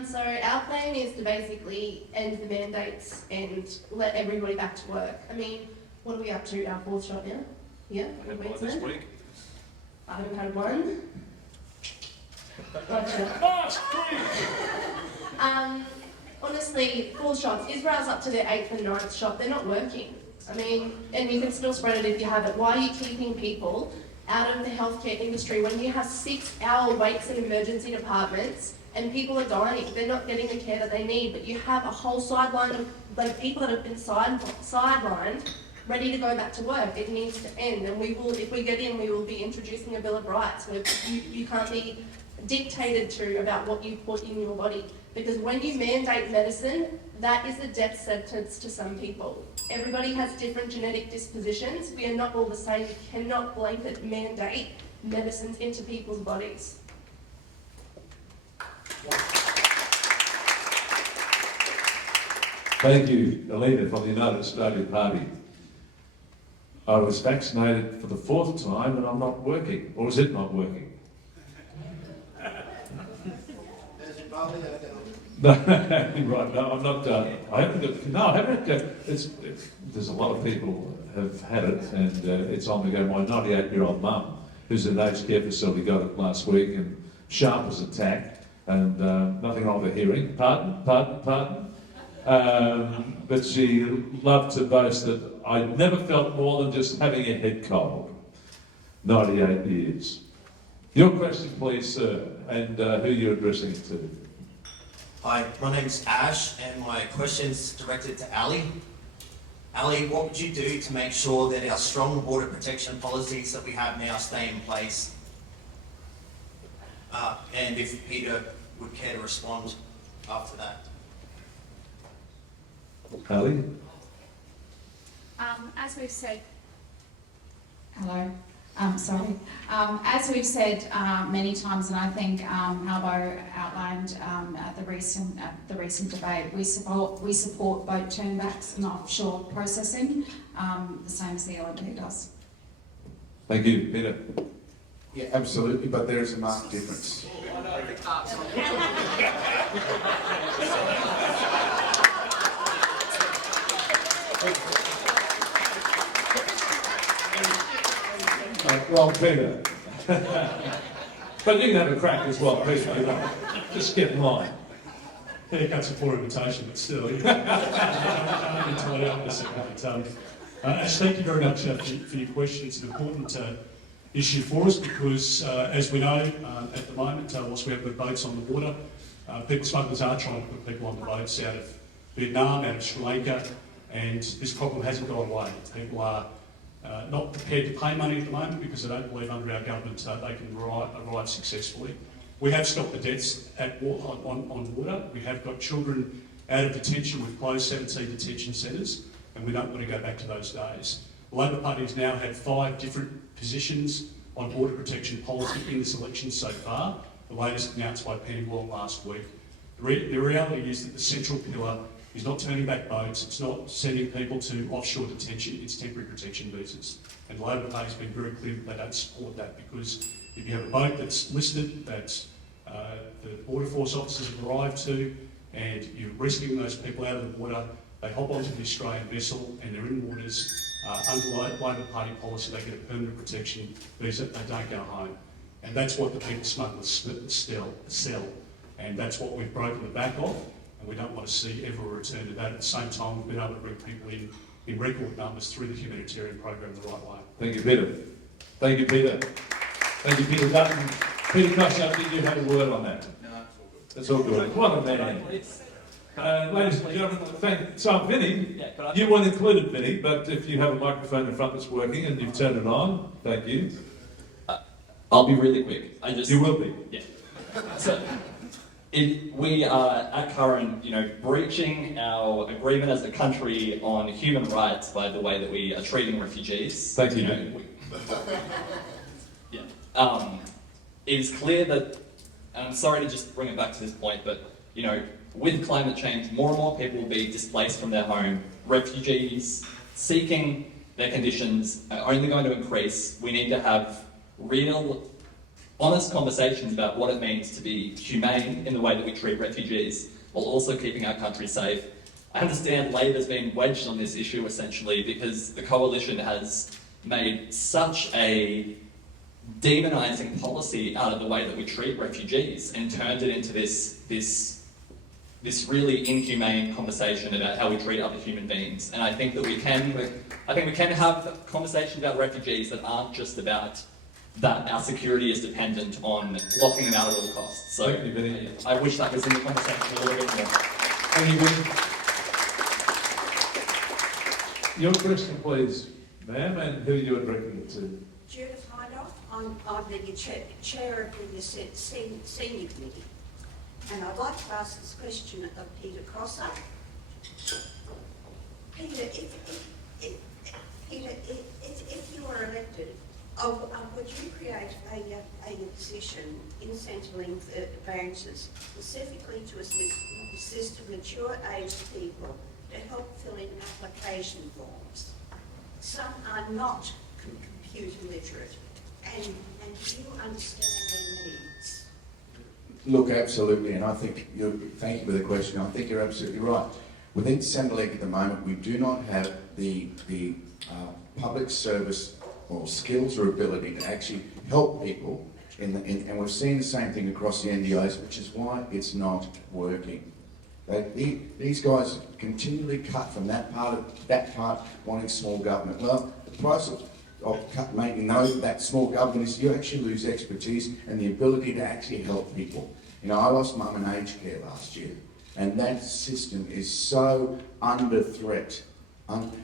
So our plan is to basically end the mandates and let everybody back to work. I mean, what are we up to? Our fourth shot now? Yeah? This week. I haven't had one. Gotcha. Honestly, 4 shots. Israel's up to their 8th and 9th shot. They're not working. I mean, and you can still spread it if you have it. Why are you keeping people out of the healthcare industry when you have 6-hour waits in emergency departments and people are dying? They're not getting the care that they need, but you have a whole sideline of like people that have been sidelined, ready to go back to work. It needs to end, and we will, if we get in, we will be introducing a Bill of Rights where you can't be dictated to about what you put in your body. Because when you mandate medicine, that is a death sentence to some people. Everybody has different genetic dispositions. We are not all the same. You cannot blanket mandate medicines into people's bodies. Thank you, Alina from the United Australia Party. I was vaccinated for the 4th time and I'm not working. Or is it not working? No, right, no, I'm not, I haven't got, no, I haven't got, there's a lot of people have had it and it's on the go. My 98-year-old mum, who's in an aged care facility, got it last week and sharp as a tack and nothing wrong with her hearing. Pardon? But she loved to boast that I never felt more than just having a head cold. 98 years. Your question, please, sir, and who you're addressing it to. Hi, my name's Ash, and my question's directed to Ali. Ali, what would you do to make sure that our strong border protection policies that we have now stay in place? And if Peter would care to respond after that. Ali? As we've said, hello. Sorry. As we've said many times, and I think Halbo outlined at the recent debate, we support boat turnbacks and offshore processing, the same as the LNP does. Thank you, Peter. Yeah, absolutely, but there is a marked difference. Well, Peter. But you can have a crack as well, Peter. You know. Just get in line. Haircut's a poor invitation, but still. Ash, thank you very much for your question. It's an important issue for us because, as we know, at the moment, whilst we have good boats on the water, people smugglers are trying to put people on the boats out of Vietnam, out of Sri Lanka, and this problem hasn't gone away. People are not prepared to pay money at the moment because they don't believe under our government they can arrive successfully. We have stopped the deaths on water. We have got children out of detention. We've closed 17 detention centres and we don't want to go back to those days. The Labor Party has now had 5 different positions on border protection policy in this election so far, the latest announced by Penny Wong last week. The reality is that the central pillar is not turning back boats, it's not sending people to offshore detention, it's temporary protection visas. And the Labor Party has been very clear that they don't support that because if you have a boat that's listed, that the Border Force officers have arrived to, and you're rescuing those people out of the water, they hop onto the Australian vessel and they're in waters. Under Labor Party policy, they get a permanent protection visa, they don't go home. And that's what the people smugglers sell. And that's what we've broken the back of. And we don't want to see ever a return to that. At the same time, we've been able to bring people in record numbers through the humanitarian program the right way. Thank you, Peter. Thank you, Peter. Thank you, Peter Dutton. Peter Costello, did you have a word on that? No, it's all good. What a man. Ladies and gentlemen, so Vinny, you weren't included, Vinny, but if you have a microphone in front that's working and you've turned it on, thank you. I'll be really quick. You will be. Yeah. So, we are at current, breaching our agreement as a country on human rights by the way that we are treating refugees. Thank you. It is clear that, and I'm sorry to just bring it back to this point, but, with climate change, more and more people will be displaced from their home. Refugees seeking their conditions are only going to increase. We need to have real, honest conversations about what it means to be humane in the way that we treat refugees, while also keeping our country safe. I understand Labor's been wedged on this issue, essentially, because the Coalition has made such a demonising policy out of the way that we treat refugees and turned it into this really inhumane conversation about how we treat other human beings. And I think that we can have conversations about refugees that aren't just about that our security is dependent on locking them out at all costs. So I wish that was in the conversation a little bit more. Thank you, Vinny. Your question, please, ma'am, and who you're directing it to. Judith Heidoff, I'm the chair of the senior committee, and I'd like to ask this question of Peter Crosser. Peter, if you were elected, would you create a position in Centrelink branches specifically to assist mature aged people to help fill in application forms? Some are not computer literate, and do you understand their needs? Look, absolutely, and I think thank you for the question. I think you're absolutely right. Within Centrelink at the moment, we do not have the public service or skills or ability to actually help people, and we've seen the same thing across the NDOs, which is why it's not working. These guys continually cut from that part wanting small government. Well, the price of making that small government is you actually lose expertise and the ability to actually help people. You know, I lost mum in aged care last year, and that system is so under threat.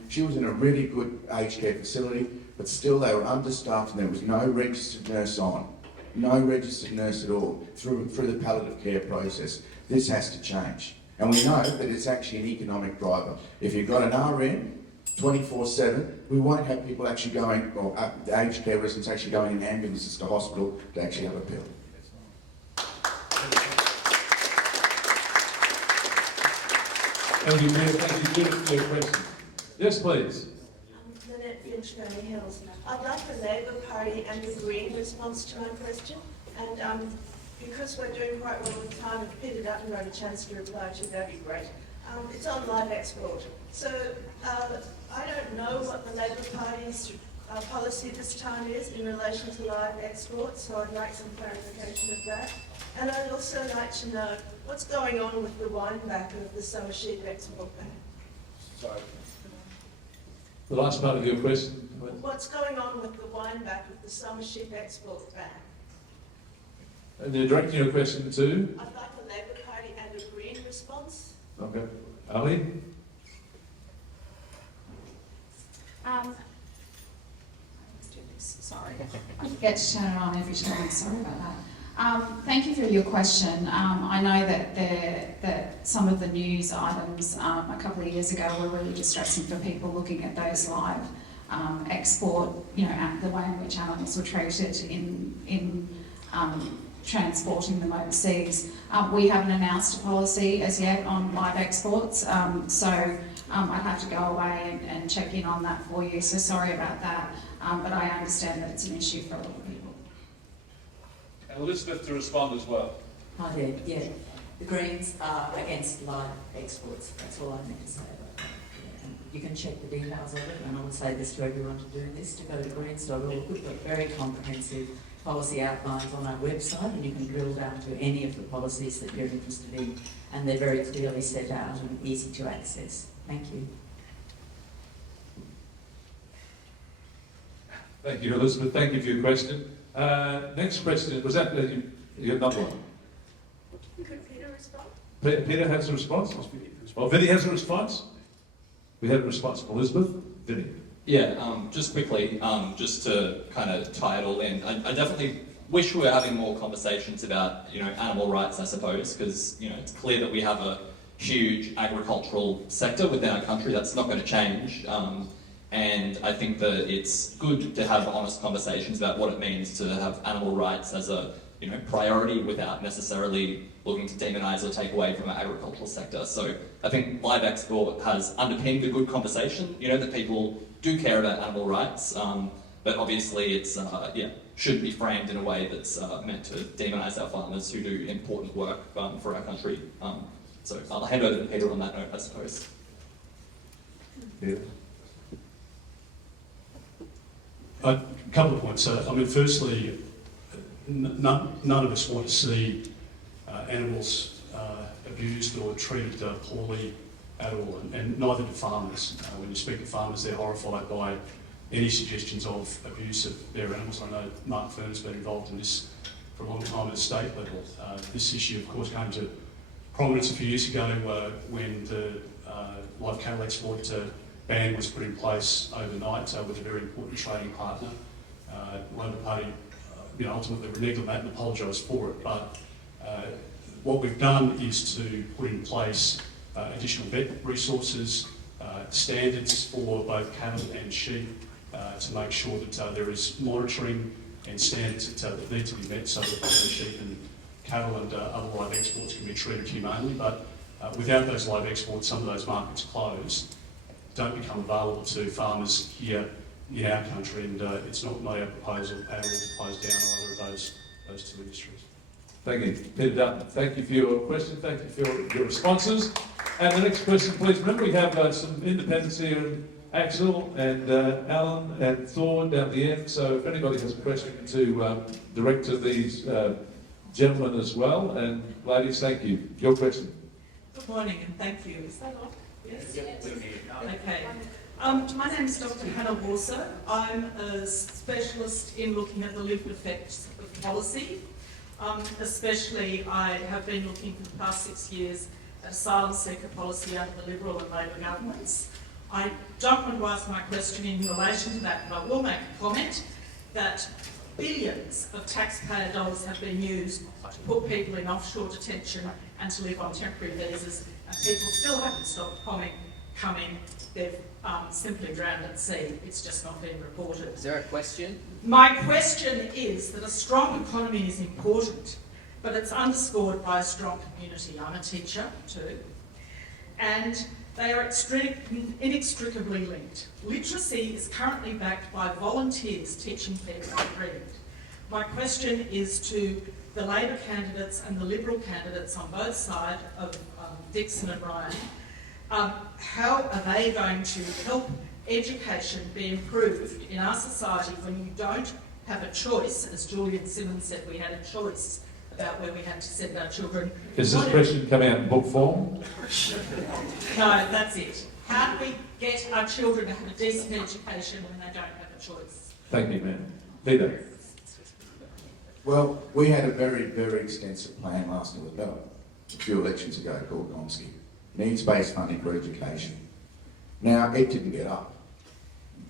She was in a really good aged care facility, but still they were understaffed and there was no registered nurse on. No registered nurse at all through the palliative care process. This has to change. And we know that it's actually an economic driver. If you've got an RN 24/7, we won't have people actually going, or aged care residents actually going in ambulances to hospital to actually have a pill. Thank you, Mayor. Thank you, Judith, for your question. Yes, please. Lynette Finch, Gurney Hills. I'd like the Labor Party and the Green response to my question. And because we're doing quite well with time, if Peter Dutton got a chance to reply to, that'd be great. It's on live export. So I don't know what the Labor Party's policy this time is in relation to live export, so I'd like some clarification of that. And I'd also like to know what's going on with the wind-back of the summer sheep export ban. Sorry. The last part of your question. What's going on with the wind-back of the summer sheep export ban? And you're directing your question to? I'd like a Labor Party and a Green response. Okay. Ali? Sorry, I forget to turn it on every time. Sorry about that. Thank you for your question. I know that some of the news items a couple of years ago were really distressing for people looking at those live export, the way in which animals were treated in transporting them overseas. We haven't announced a policy as yet on live exports, so I'd have to go away and check in on that for you, so sorry about that, but I understand that it's an issue for a lot of people. And Elizabeth to respond as well. Hi there, yeah. The Greens are against live exports, that's all I need to say about that. Yeah. And you can check the details of it, and I would say this to everyone to do this, to go to greens.org. We've got very comprehensive policy outlines on our website, and you can drill down to any of the policies that you're interested in, and they're very clearly set out and easy to access. Thank you. Thank you, Elizabeth. Thank you for your question. Next question, was that, you have another one? Could Peter respond? Peter has a response? Oh, Vinny has a response? We have a response from Elizabeth. Vinny. Yeah, just quickly, just to kind of tie it all in, I definitely wish we were having more conversations about, animal rights, I suppose, because, it's clear that we have a huge agricultural sector within our country. That's not going to change. And I think that it's good to have honest conversations about what it means to have animal rights as a priority without necessarily looking to demonise or take away from our agricultural sector. So I think live export has underpinned a good conversation, that people do care about animal rights, but obviously it's should be framed in a way that's meant to demonise our farmers who do important work for our country. So I'll hand over to Peter on that note, I suppose. Yeah. A couple of points. Firstly, none of us want to see animals abused or treated poorly at all, and neither do farmers. When you speak to farmers, they're horrified by any suggestions of abuse of their animals. I know Mark Fern's been involved in this for a long time at the state level. This issue, of course, came to prominence a few years ago when the live cattle export ban was put in place overnight with a very important trading partner. Labor Party ultimately reneged on that and apologised for it. But what we've done is to put in place additional vet resources, standards for both cattle and sheep to make sure that there is monitoring and standards that need to be met so that sheep and cattle and other live exports can be treated humanely. But without those live exports, some of those markets close, don't become available to farmers here in our country, and it's not our proposal at all to close down either of those two industries. Thank you, Peter Dutton. Thank you for your question. Thank you for your responses. And the next question, please. Remember, we have some independents here, and Axel and Alan and Thorn down at the end. So if anybody has a question to direct to these gentlemen as well, and ladies, thank you. Your question. Good morning and thank you. Is that on? Yes? Okay. My name is Dr. Hannah Warser. I'm a specialist in looking at the lived effects of policy. Especially, I have been looking for the past 6 years at asylum seeker policy under the Liberal and Labor governments. I don't want to ask my question in relation to that, but I will make a comment that billions of taxpayer dollars have been used to put people in offshore detention and to live on temporary visas, and people still haven't stopped coming. They've simply drowned at sea. It's just not been reported. Is there a question? My question is that a strong economy is important, but it's underscored by a strong community. I'm a teacher too, and they are inextricably linked. Literacy is currently backed by volunteers teaching people to read. My question is to the Labor candidates and the Liberal candidates on both sides of Dickson and Ryan. How are they going to help education be improved in our society when you don't have a choice, as Julian Simmons said, we had a choice about where we had to send our children? Is this question coming out in book form? No, that's it. How do we get our children to have a decent education when they don't have a choice? Thank you, ma'am. Peter. Well, we had a very, very extensive plan last November, a few elections ago, called Gonski. Needs-based funding for education. Now, it didn't get up.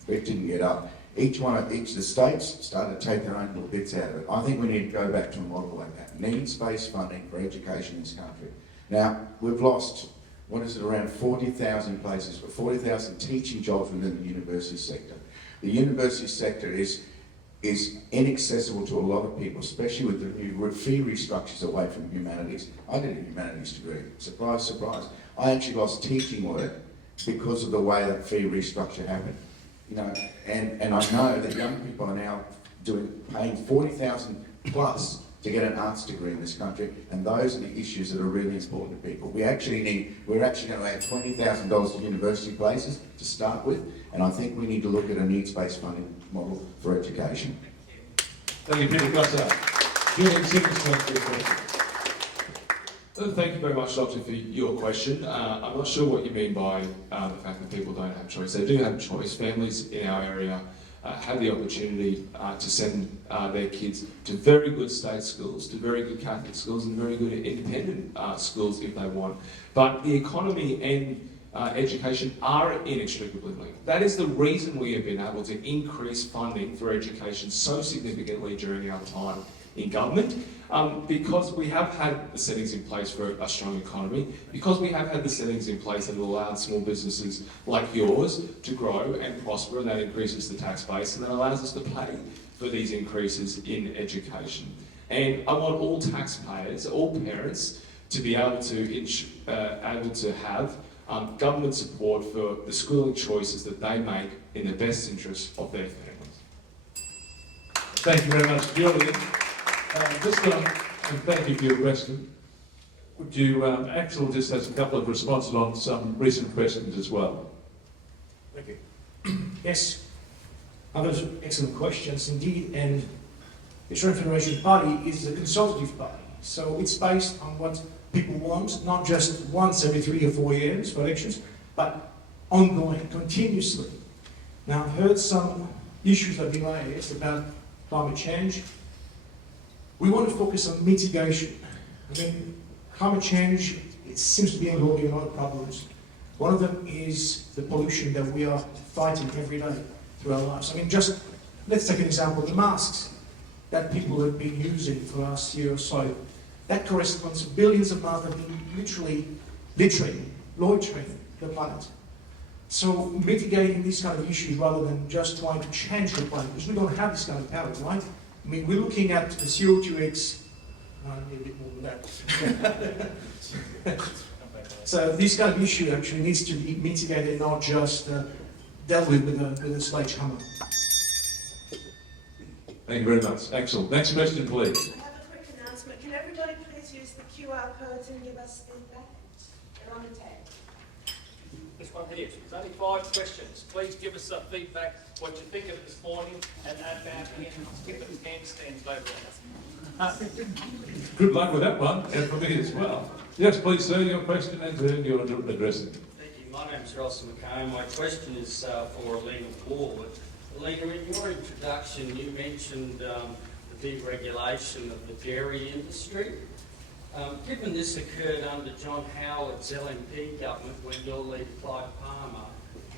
It didn't get up. Each of the states started to take their own little bits out of it. I think we need to go back to a model like that. Needs-based funding for education in this country. Now, we've lost, around 40,000 places, 40,000 teaching jobs within the university sector. The university sector is inaccessible to a lot of people, especially with the new fee restructures away from humanities. I did a humanities degree. Surprise, surprise. I actually lost teaching work because of the way that fee restructure happened. And I know that young people are now paying 40,000 plus to get an arts degree in this country, and those are the issues that are really important to people. We're actually going to add $20,000 to university places to start with, and I think we need to look at a needs-based funding model for education. Thank you, Peter Gossard. Julian Simmons, question. Thank you very much, Doctor, for your question. I'm not sure what you mean by the fact that people don't have choice. They do have choice. Families in our area have the opportunity to send their kids to very good state schools, to very good Catholic schools, and very good independent schools if they want. But the economy and education are inextricably linked. That is the reason we have been able to increase funding for education so significantly during our time in government, because we have had the settings in place for a strong economy, because we have had the settings in place that have allowed small businesses like yours to grow and prosper, and that increases the tax base and that allows us to pay for these increases in education. And I want all taxpayers, all parents, to be able to have government support for the schooling choices that they make in the best interest of their families. Thank you very much, Julian. And thank you for your question. Would you, Axel just has a couple of responses on some recent questions as well. Thank you. Yes. Those are excellent questions indeed, and the Australian Federation Party is a consultative party, so it's based on what people want, not just once every 3 or 4 years for elections, but ongoing, continuously. Now, I've heard some issues that have been raised about climate change. We want to focus on mitigation. I mean, climate change, it seems to be involving a lot of problems. One of them is the pollution that we are fighting every day through our lives. I mean, just let's take an example, the masks that people have been using for the last year or so. That corresponds to billions of masks that have been literally loitering the planet. So mitigating these kind of issues rather than just trying to change the planet, because we don't have this kind of power, right? I mean, we're looking at the CO2x, a bit more than that. So this kind of issue actually needs to be mitigated, not just dealt with a sledgehammer. Thank you very much. Excellent. Next question, please. I have a quick announcement. Can everybody please use the QR codes and give us feedback? They're on the tag. This one here. There's only 5 questions. Please give us some feedback, what you think of it this morning, and add that in. Get the handstands over there. Good luck with that one, and for me as well. Yes, please, sir, your question and whom you're addressing. Thank you. My name's Ross McComb. My question is for Alina Ward. Alina, in your introduction, you mentioned the deregulation of the dairy industry. Given this occurred under John Howard's LNP government when your leader, Clive Palmer,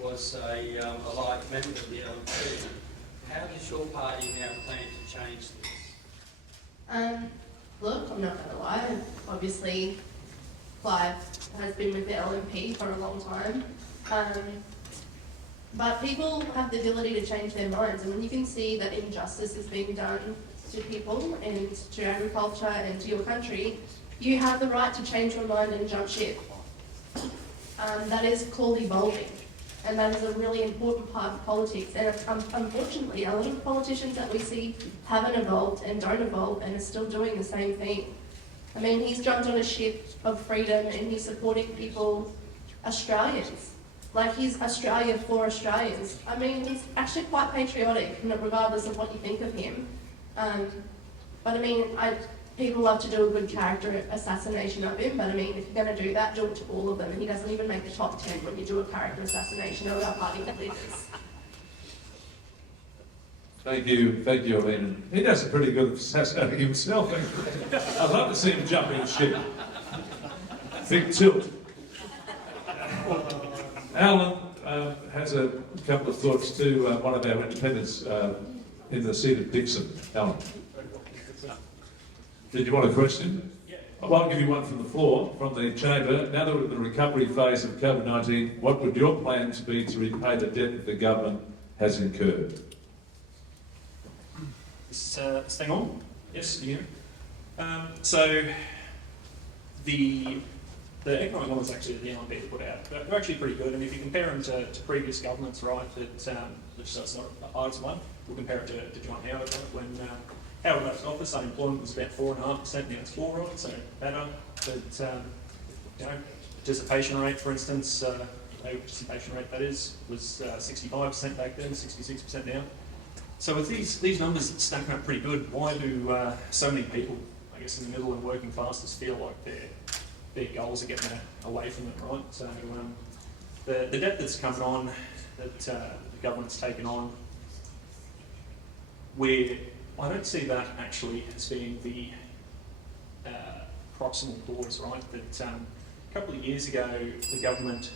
was a light member of the LNP, how does your party now plan to change this? Look, I'm not going to lie. Obviously, Clive has been with the LNP for a long time. But people have the ability to change their minds, and when you can see that injustice is being done to people and to agriculture and to your country, you have the right to change your mind and jump ship. That is called evolving, and that is a really important part of politics. And unfortunately, a lot of politicians that we see haven't evolved and don't evolve and are still doing the same thing. I mean, he's jumped on a ship of freedom and he's supporting people, Australians. Like, he's Australia for Australians. I mean, he's actually quite patriotic, regardless of what you think of him. But I mean, people love to do a good character assassination of him, but I mean, if you're going to do that, do it to all of them. And he doesn't even make the top 10 when you do a character assassination of our party leaders. Thank you, Alina. He does a pretty good assassinating himself, actually. I'd love to see him jump in ship. Big tilt. Alan has a couple of thoughts to one of our independents in the seat of Dickson. Alan. Did you want a question? Yeah. Well, I'll give you one from the floor, from the chamber. Now that we're in the recovery phase of COVID-19, what would your plans be to repay the debt that the government has incurred? Is this thing on? Yes, you hear me? So the economic numbers actually that the LNP put out, they're actually pretty good. And if you compare them to previous governments, right, which that's not the hardest one, we'll compare it to John Howard, right, when Howard left office, unemployment was about 4.5%, now it's 4%, right, so better. But, participation rate, for instance, labor participation rate, that is, was 65% back then, 66% now. So with these numbers stacking up pretty good, why do so many people, I guess, in the middle and working classes feel like their goals are getting away from it, right? So the debt that's coming on, that the government's taken on, where I don't see that actually as being the proximal cause, right? That a couple of years ago, the government,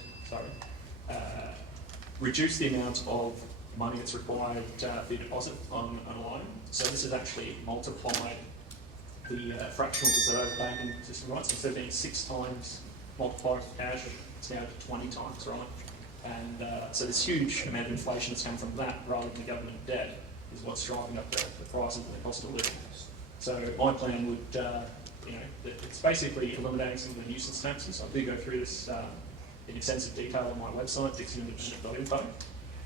reduced the amount of money that's required for your deposit on a loan. So this has actually multiplied the fractional reserve banking system, right? So instead of being 6 times multiplied for cash, it's now 20 times, right? And so this huge amount of inflation that's come from that rather than the government debt is what's driving up the prices and the cost of living. So my plan would, it's basically eliminating some of the nuisance taxes. I do go through this in extensive detail on my website, dicksonindependent.info.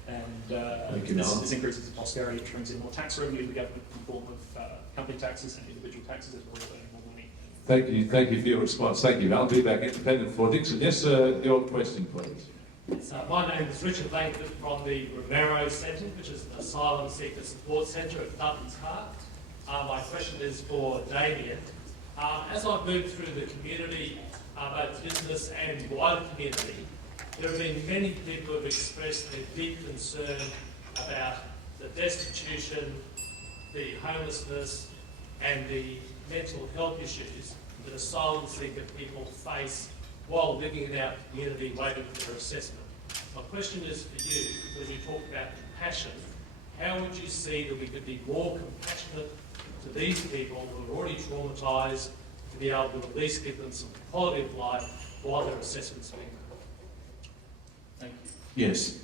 And this increases the prosperity, which brings in more tax revenue to the government in the form of company taxes and individual taxes as well as earning more money. Thank you for your response. Thank you. I'll be back independent for Dickson. Yes, sir, your question, please. My name is Richard Langford from the Romero Centre, which is an asylum seeker support centre at Duttons Park. My question is for Damien. As I've moved through the community, both business and wider community, there have been many people who have expressed their deep concern about the destitution, the homelessness and the mental health issues that asylum seeker people face while living in our community waiting for their assessment. My question is for you, when you talk about compassion, how would you see that we could be more compassionate to these people who are already traumatised, to be able to at least give them some quality of life while their assessment's being done? Thank you. Yes.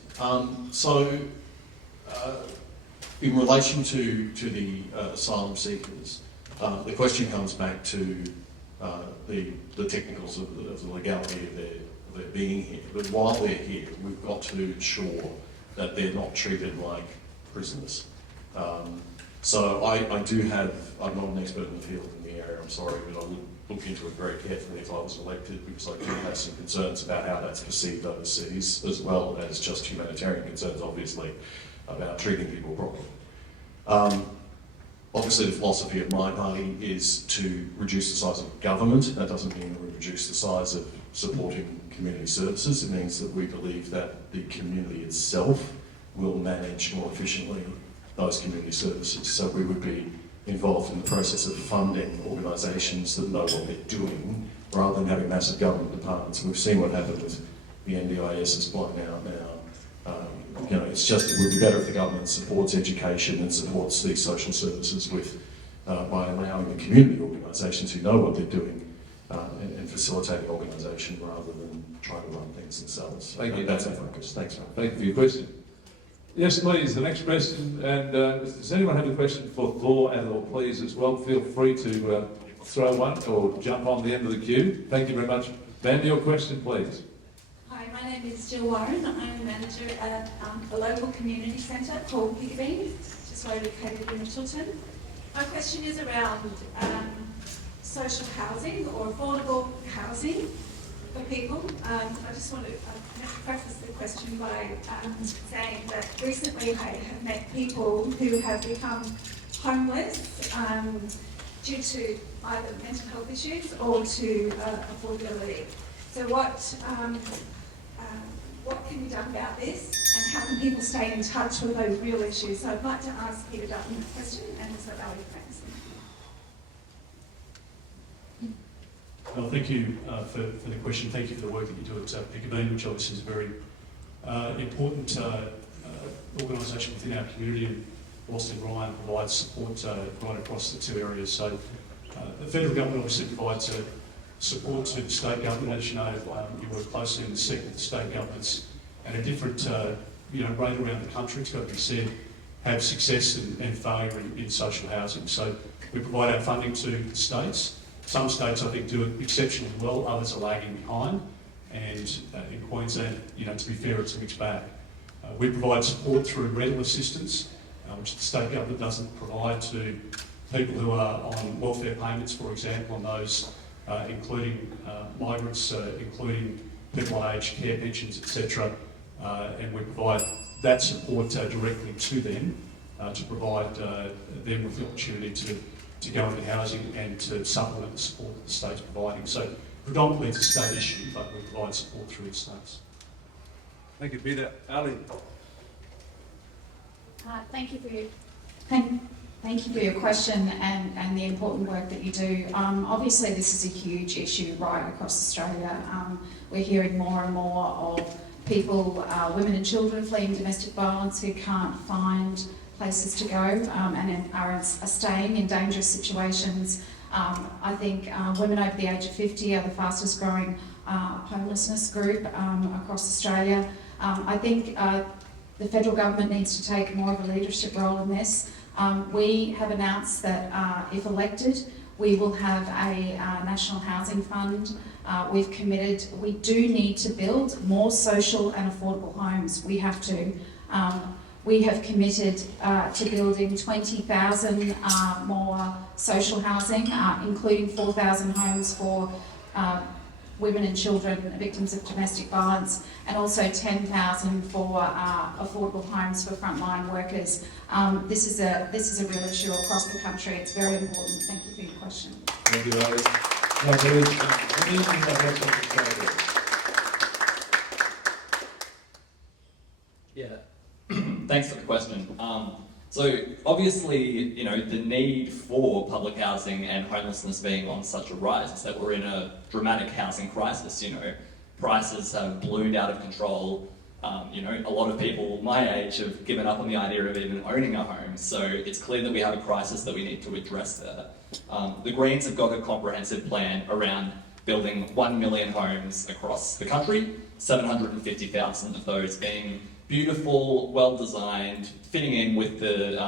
In relation to the asylum seekers, the question comes back to the technicals of the legality of their being here. But while they're here, we've got to ensure that they're not treated like prisoners. So I do have, I'm not an expert in the field in the area, I'm sorry, but I would look into it very carefully if I was elected, because I do have some concerns about how that's perceived overseas, as well as just humanitarian concerns, obviously, about treating people properly. Obviously, the philosophy of my party is to reduce the size of government. That doesn't mean that we reduce the size of supporting community services. It means that we believe that the community itself will manage more efficiently those community services. So we would be involved in the process of funding organisations that know what they're doing, rather than having massive government departments. We've seen what happened with the NDIS is blown out now. It's just, it would be better if the government supports education and supports these social services with, by allowing the community organisations who know what they're doing and facilitating organisation rather than trying to run things themselves. Thank you. That's our focus. Thanks, Mark. Thank you for your question. Yes, please, the next question, and does anyone have a question for Thor and or please as well? Feel free to throw one or jump on the end of the queue. Thank you very much. Van, your question, please. Hi, my name is Jill Warren. I'm a manager at a local community centre called Dickson, just located in Middleton. My question is around social housing or affordable housing for people. I just want to preface the question by saying that recently I have met people who have become homeless due to either mental health issues or to affordability. So what can be done about this, and how can people stay in touch with those real issues? So I'd like to ask Peter Dutton a question, and also Ellie Franks. Well, thank you for the question. Thank you for the work that you do at Piccabeen, which obviously is a very important organisation within our community, and Austin Ryan provides support right across the two areas. So the federal government obviously provides support to the state government. As you know, you work closely in the seat with the state governments at a different rate around the country. It's got to be said, have success and failure in social housing. So we provide our funding to the states. Some states, I think, do it exceptionally well, others are lagging behind. And in Queensland, to be fair, it's a mixed bag. We provide support through rental assistance, which the state government doesn't provide to people who are on welfare payments, for example, and those including migrants, including people on aged care pensions, etc. And we provide that support directly to them to provide them with the opportunity to go into housing and to supplement the support that the state's providing. So predominantly it's a state issue, but we provide support through the states. Thank you, Peter. Ali. Thank you for your question and the important work that you do. Obviously this is a huge issue right across Australia. We're hearing more and more of people, women and children fleeing domestic violence who can't find places to go and are staying in dangerous situations. I think women over the age of 50 are the fastest growing homelessness group across Australia. I think the federal government needs to take more of a leadership role in this. We have announced that if elected, we will have a national housing fund. We've committed, we do need to build more social and affordable homes. We have to. We have committed to building 20,000 more social housing, including 4,000 homes for women and children victims of domestic violence, and also 10,000 for affordable homes for frontline workers. This is a real issue across the country. It's very important. Thank you for your question. Thank you, Rose. No, there is, anything that has something to say there? Yeah. Thanks for the question. So obviously, you know, the need for public housing and homelessness being on such a rise is that we're in a dramatic housing crisis. You know, prices have ballooned out of control. You know, a lot of people my age have given up on the idea of even owning a home. So it's clear that we have a crisis that we need to address there. The Greens have got a comprehensive plan around building 1 million homes across the country, 750,000 of those being beautiful, well-designed, fitting in with the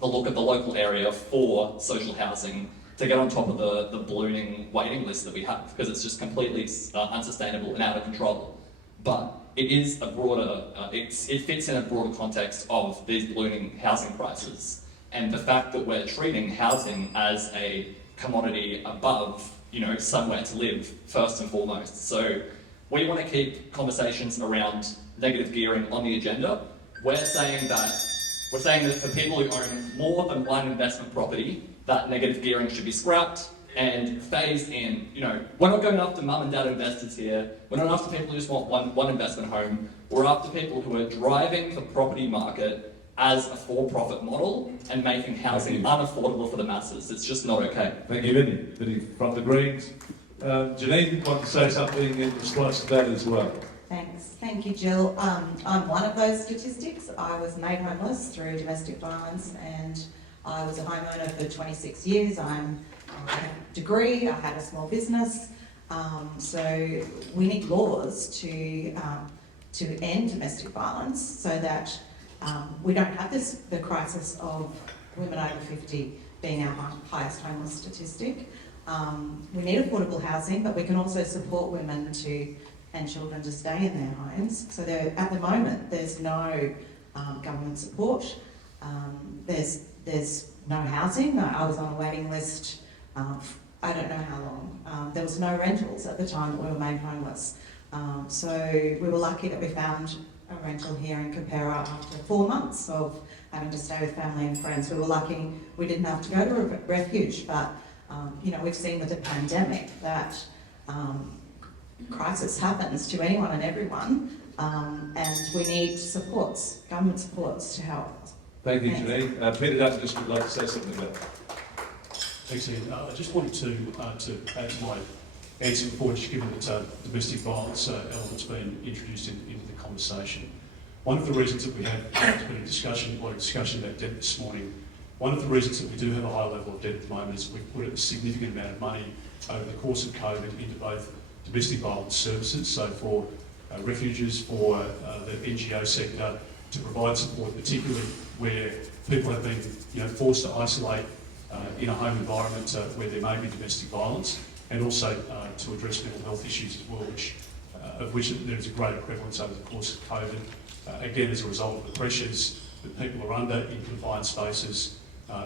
look of the local area for social housing to get on top of the ballooning waiting list that we have, because it's just completely unsustainable and out of control. But it is a broader, it fits in a broader context of these ballooning housing prices and the fact that we're treating housing as a commodity above, you know, somewhere to live first and foremost. So we want to keep conversations around negative gearing on the agenda. We're saying that for people who own more than one investment property, that negative gearing should be scrapped and phased in. You know, we're not going after mum and dad investors here. We're not after people who just want one investment home. We're after people who are driving the property market as a for-profit model and making housing unaffordable for the masses. It's just not okay. Thank you, Vinny. Vinny from the Greens. Janine, want to say something in response to that as well? Thanks. Thank you, Jill. I'm one of those statistics. I was made homeless through domestic violence, and I was a homeowner for 26 years. I had a degree, I had a small business. So we need laws to end domestic violence so that we don't have the crisis of women over 50 being our highest homeless statistic. We need affordable housing, but we can also support women and children to stay in their homes. So at the moment, there's no government support. There's no housing. I was on a waiting list. I don't know how long. There was no rentals at the time that we were made homeless. So we were lucky that we found a rental here in Capera after 4 months of having to stay with family and friends. We were lucky we didn't have to go to a refuge, but you know, we've seen with the pandemic that crisis happens to anyone and everyone, and we need supports, government supports to help. Thank you, Janine. Peter Dutton just would like to say something about that. Thanks, Ian. I just wanted to add to my answer before, just given that domestic violence element's been introduced into the conversation. One of the reasons that we have, there's been a lot of discussion about debt this morning. One of the reasons that we do have a high level of debt at the moment is we've put a significant amount of money over the course of COVID into both domestic violence services, so for refuges, for the NGO sector, to provide support, particularly where people have been, you know, forced to isolate in a home environment where there may be domestic violence, and also to address mental health issues as well, of which there is a greater prevalence over the course of COVID, again as a result of the pressures that people are under in confined spaces,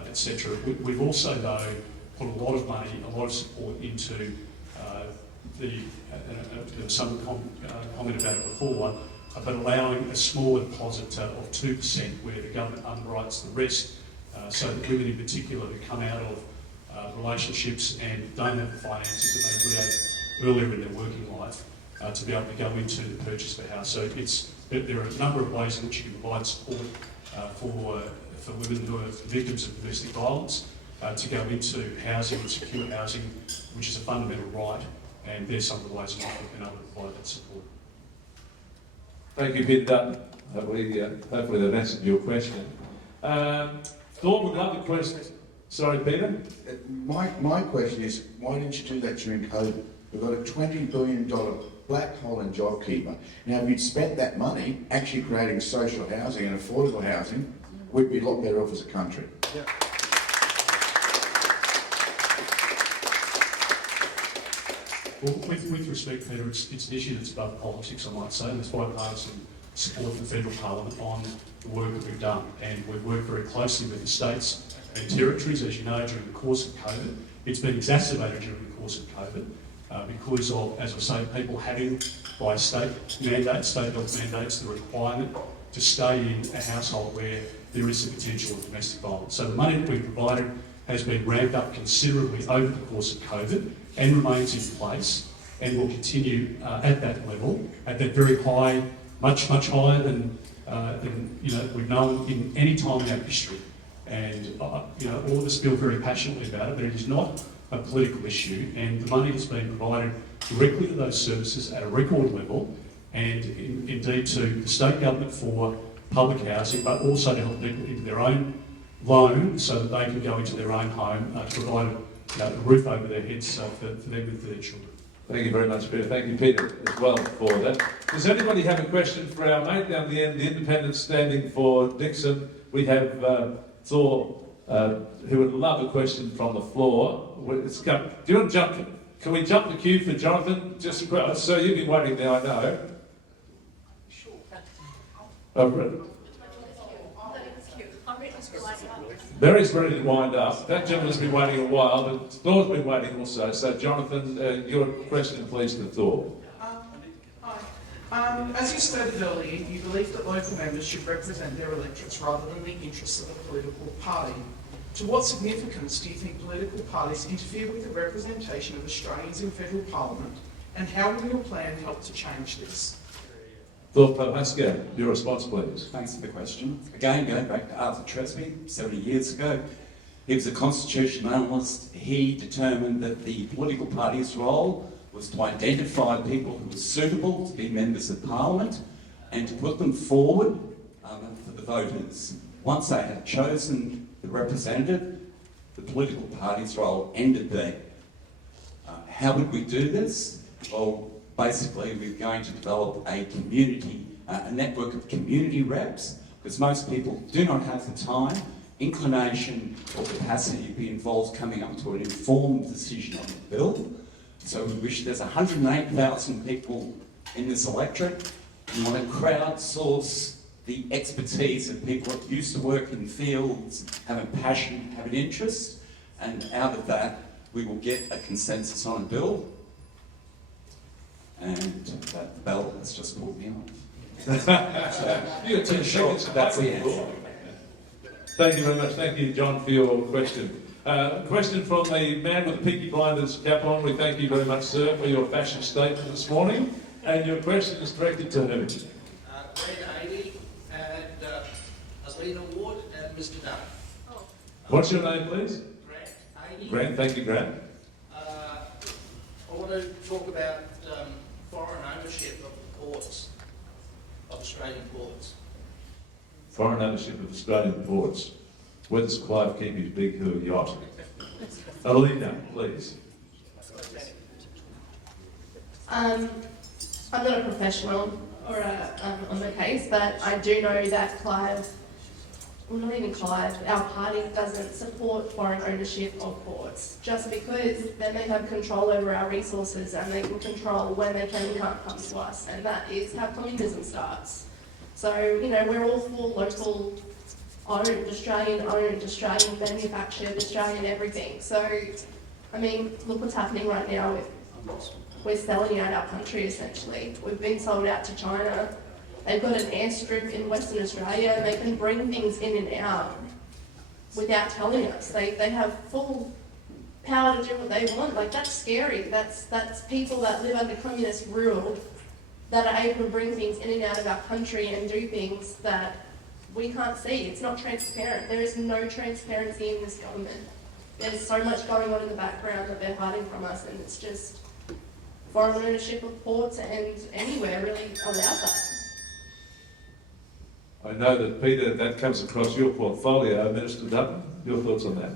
etc. We've also, though, put a lot of money, a lot of support into there was some comment about it before, but allowing a smaller deposit of 2% where the government underwrites the rest, so that women in particular who come out of relationships and don't have the finances that they would have earlier in their working life to be able to go into the purchase of a house. So there are a number of ways in which you can provide support for women who are victims of domestic violence to go into housing and secure housing, which is a fundamental right, and there's some of the ways in which we've been able to provide that support. Thank you, Peter Dutton. Hopefully that answered your question. Dawn, would love the question. Sorry, Peter? My question is, why didn't you do that during COVID? We've got a $20 billion black hole in JobKeeper. Now, if you'd spent that money actually creating social housing and affordable housing, we'd be a lot better off as a country. Yeah. Well, with respect, Peter, it's an issue that's above politics, I might say, and there's bipartisan support from the federal parliament on the work that we've done. And we've worked very closely with the states and territories, as you know, during the course of COVID. It's been exacerbated during the course of COVID. because of, as I say, people having by state health mandates, the requirement to stay in a household where there is the potential of domestic violence. So the money that we've provided has been ramped up considerably over the course of COVID and remains in place and will continue at that level, at that very high, much higher than we've known in any time in our history. And all of us feel very passionately about it, but it is not a political issue, and the money has been provided directly to those services at a record level, and indeed to the state government for public housing, but also to help people into their own loan so that they can go into their own home to provide a roof over their heads for them and for their children. Thank you very much, Peter. Thank you, Peter, as well for that. Does anybody have a question for our mate down the end, the independent standing for Dickson? We have Thor, who would love a question from the floor. Do you want to jump? Can we jump the queue for Jonathan? Just so you've been waiting now, I know. Barry's ready to wind up. That gentleman's been waiting a while, but Thor's been waiting also. So, Jonathan, your question, please, to Thor. Hi. As you stated earlier, you believe that local members should represent their electorates rather than the interests of a political party. To what significance do you think political parties interfere with the representation of Australians in federal parliament, and how will your plan help to change this? Thor Pascal, your response, please. Thanks for the question. Again, going back to Arthur Tresby, 70 years ago, he was a constitutional analyst. He determined that the political party's role was to identify people who were suitable to be members of parliament and to put them forward for the voters. Once they had chosen the representative, the political party's role ended there. How would we do this? Well, basically, we're going to develop a network of community reps, because most people do not have the time, inclination, or capacity to be involved coming up to an informed decision on the bill. So we wish there's 108,000 people in this electorate. We want to crowdsource the expertise of people that used to work in fields, have a passion, have an interest, and out of that, we will get a consensus on a bill. And that bell has just pulled me off. You got 10 seconds. That's the answer. Thank you very much. Thank you, John, for your question. Question from the man with the Peaky Blinders cap on. We thank you very much, sir, for your fashion statement this morning. And your question is directed to whom? Grant Amy and Alina Ward and Mr. Dunn. What's your name, please? Grant Amy. Grant, thank you, Grant. I want to talk about foreign ownership of the ports, of Australian ports. Foreign ownership of Australian ports. Where does Clive keep his big yacht? Alina, please. I'm not a professional or on the case, but I do know that Clive, well, not even Clive, our party doesn't support foreign ownership of ports, just because then they have control over our resources and they can control when they can and can't come to us, and that is how communism starts. So, we're all for local owned, Australian manufactured, Australian everything. So, look what's happening right now. We're selling out our country, essentially. We've been sold out to China. They've got an airstrip in Western Australia, and they can bring things in and out without telling us. They have full power to do what they want. That's scary. That's people that live under communist rule that are able to bring things in and out of our country and do things that we can't see. It's not transparent. There is no transparency in this government. There's so much going on in the background that they're hiding from us, and it's just foreign ownership of ports and anywhere really allows that. I know that, Peter, that comes across your portfolio. Minister Dutton, your thoughts on that?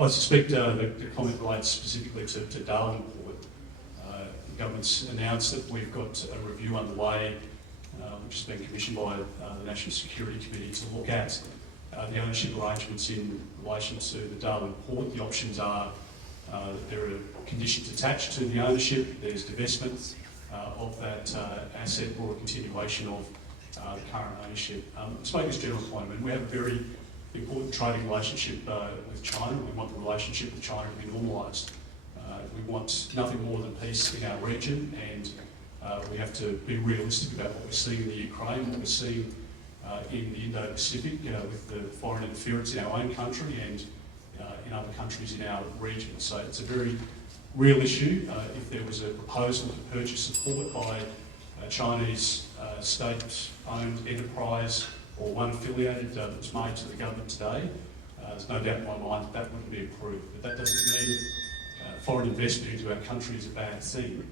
I suspect the comment relates specifically to Darwin Port. The government's announced that we've got a review underway, which has been commissioned by the National Security Committee to look at the ownership arrangements in relation to the Darwin Port. The options are that there are conditions attached to the ownership, there's divestment of that asset or a continuation of the current ownership. Let's make this general point. We have a very important trading relationship with China. We want the relationship with China to be normalised. We want nothing more than peace in our region, and we have to be realistic about what we're seeing in the Ukraine, what we're seeing in the Indo-Pacific with the foreign interference in our own country and in other countries in our region. So it's a very real issue. If there was a proposal to purchase support by a Chinese state-owned enterprise or one affiliated that was made to the government today, there's no doubt in my mind that that wouldn't be approved. But that doesn't mean that foreign investment into our country is a bad thing.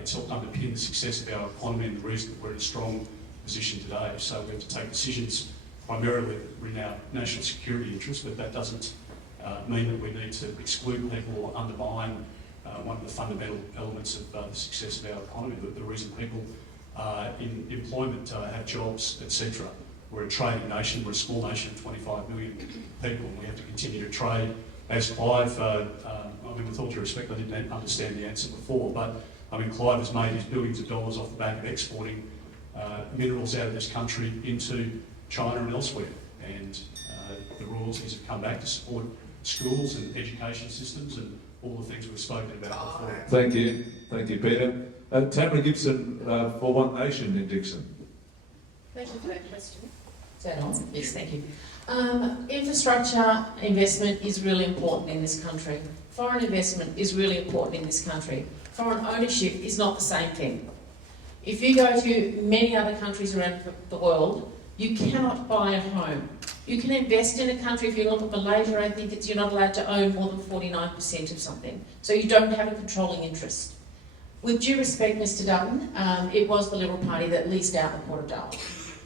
It's helped underpin the success of our economy and the reason that we're in a strong position today. So we have to take decisions primarily in our national security interest, but that doesn't mean that we need to exclude people or undermine one of the fundamental elements of the success of our economy, the reason people in employment have jobs, etc. We're a trading nation, we're a small nation of 25 million people, and we have to continue to trade. As Clive, I mean, with all due respect, I didn't understand the answer before, but I mean, Clive has made his billions of dollars off the back of exporting minerals out of this country into China and elsewhere, and the royalties have come back to support schools and education systems and all the things we've spoken about before. Thank you, Peter. Tamara Gibson for One Nation in Dickson. Thank you for that question. Is that on? Yes, thank you. Infrastructure investment is really important in this country. Foreign investment is really important in this country. Foreign ownership is not the same thing. If you go to many other countries around the world, you cannot buy a home. You can invest in a country. If you look at Malaysia, I think you're not allowed to own more than 49% of something. So you don't have a controlling interest. With due respect, Mr Dutton, it was the Liberal Party that leased out the Port of Darwin.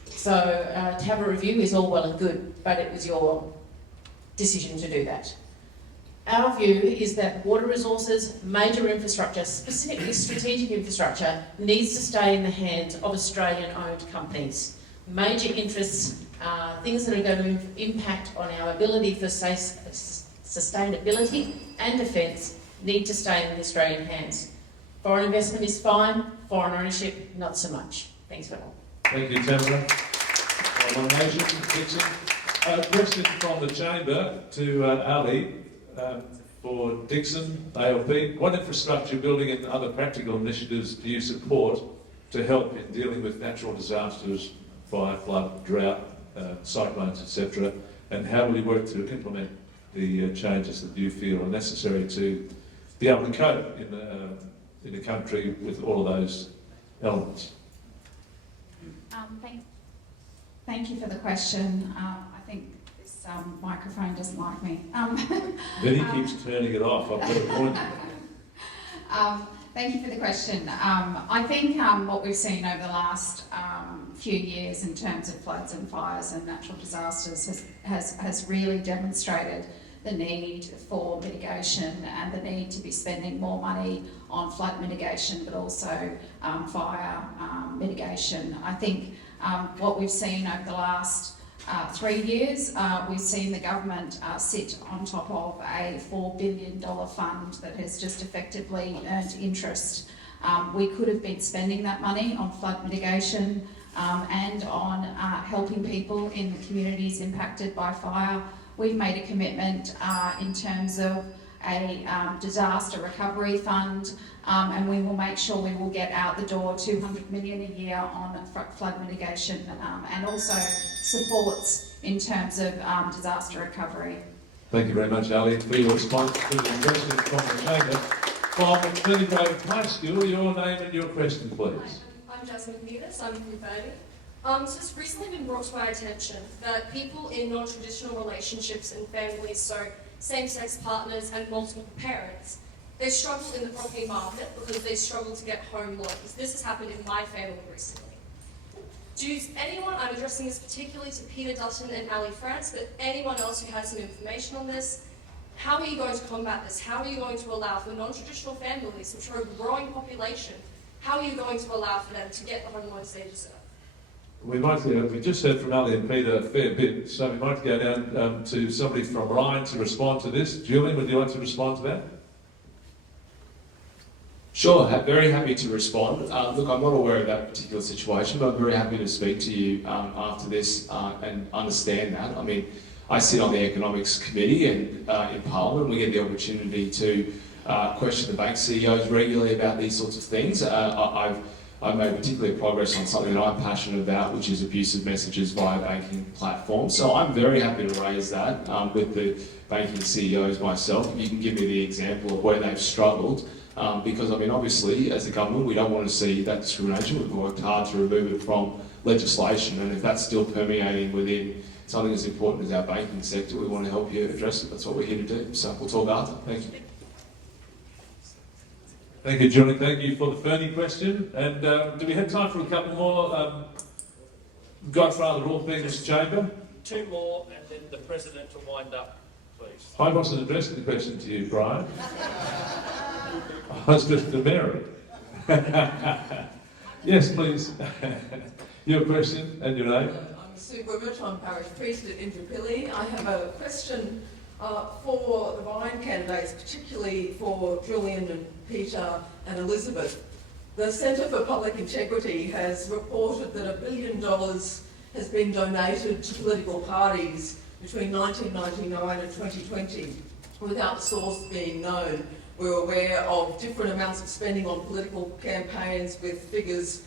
So to have a review is all well and good, but it was your decision to do that. Our view is that water resources, major infrastructure, specifically strategic infrastructure, needs to stay in the hands of Australian-owned companies. Major interests, things that are going to impact on our ability for sustainability and defence need to stay in the Australian hands. Foreign investment is fine, foreign ownership, not so much. Thanks very much. Thank you, Tamara. One Nation, Dickson. A question from the chamber to Ali for Dickson, ALP. What infrastructure building and other practical initiatives do you support to help in dealing with natural disasters, fire, flood, drought, cyclones, etc.? And how will you work to implement the changes that you feel are necessary to be able to cope in a country with all of those elements? Thank you for the question. I think this microphone doesn't like me. Then he keeps turning it off. I've got a point. Thank you for the question. I think what we've seen over the last few years in terms of floods and fires and natural disasters has really demonstrated the need for mitigation and the need to be spending more money on flood mitigation, but also fire mitigation. I think what we've seen over the last 3 years, we've seen the government sit on top of a $4 billion fund that has just effectively earned interest. We could have been spending that money on flood mitigation and on helping people in the communities impacted by fire. We've made a commitment in terms of a disaster recovery fund, and we will make sure we will get out the door $200 million a year on flood mitigation and also supports in terms of disaster recovery. Thank you very much, Ali, for your response to the question from the chamber. From Cleveland High School, your name and your question, please. I'm Jasmine Munis, I'm from Burnie. So it's recently been brought to my attention that people in non-traditional relationships and families, so same-sex partners and multiple parents, they struggle in the property market because they struggle to get home loans. This has happened in my family recently. Does anyone, I'm addressing this particularly to Peter Dutton and Ali France, but anyone else who has some information on this, how are you going to combat this? How are you going to allow for non-traditional families, which are a growing population, how are you going to allow for them to get the home loans they deserve? We just heard from Ali and Peter a fair bit, so we might go down to somebody from Ryan to respond to this. Julian, would you like to respond to that? Sure, very happy to respond. Look, I'm not aware of that particular situation, but I'm very happy to speak to you after this and understand that. I mean, I sit on the Economics Committee and in Parliament we get the opportunity to question the bank CEOs regularly about these sorts of things. I've made particularly progress on something that I'm passionate about, which is abusive messages via banking platforms. So I'm very happy to raise that with the banking CEOs myself. If you can give me the example of where they've struggled, because I mean, obviously, as a government, we don't want to see that discrimination. We've worked hard to remove it from legislation, and if that's still permeating within something as important as our banking sector, we want to help you address it. That's what we're here to do. So we'll talk after. Thank you. Thank you, Johnny. Thank you for the Fernie question. And do we have time for a couple more? Godfather, all things chamber. 2 more, and then the President to wind up, please. I wasn't addressing the question to you, Brian. I was just the mayor. Yes, please. Your question and your name. I'm Sue Wibbert, I'm parish priest at Inverpilly. I have a question for the Vine candidates, particularly for Julian and Peter and Elizabeth. The Centre for Public Integrity has reported that $1 billion has been donated to political parties between 1999 and 2020 without the source being known. We're aware of different amounts of spending on political campaigns with figures,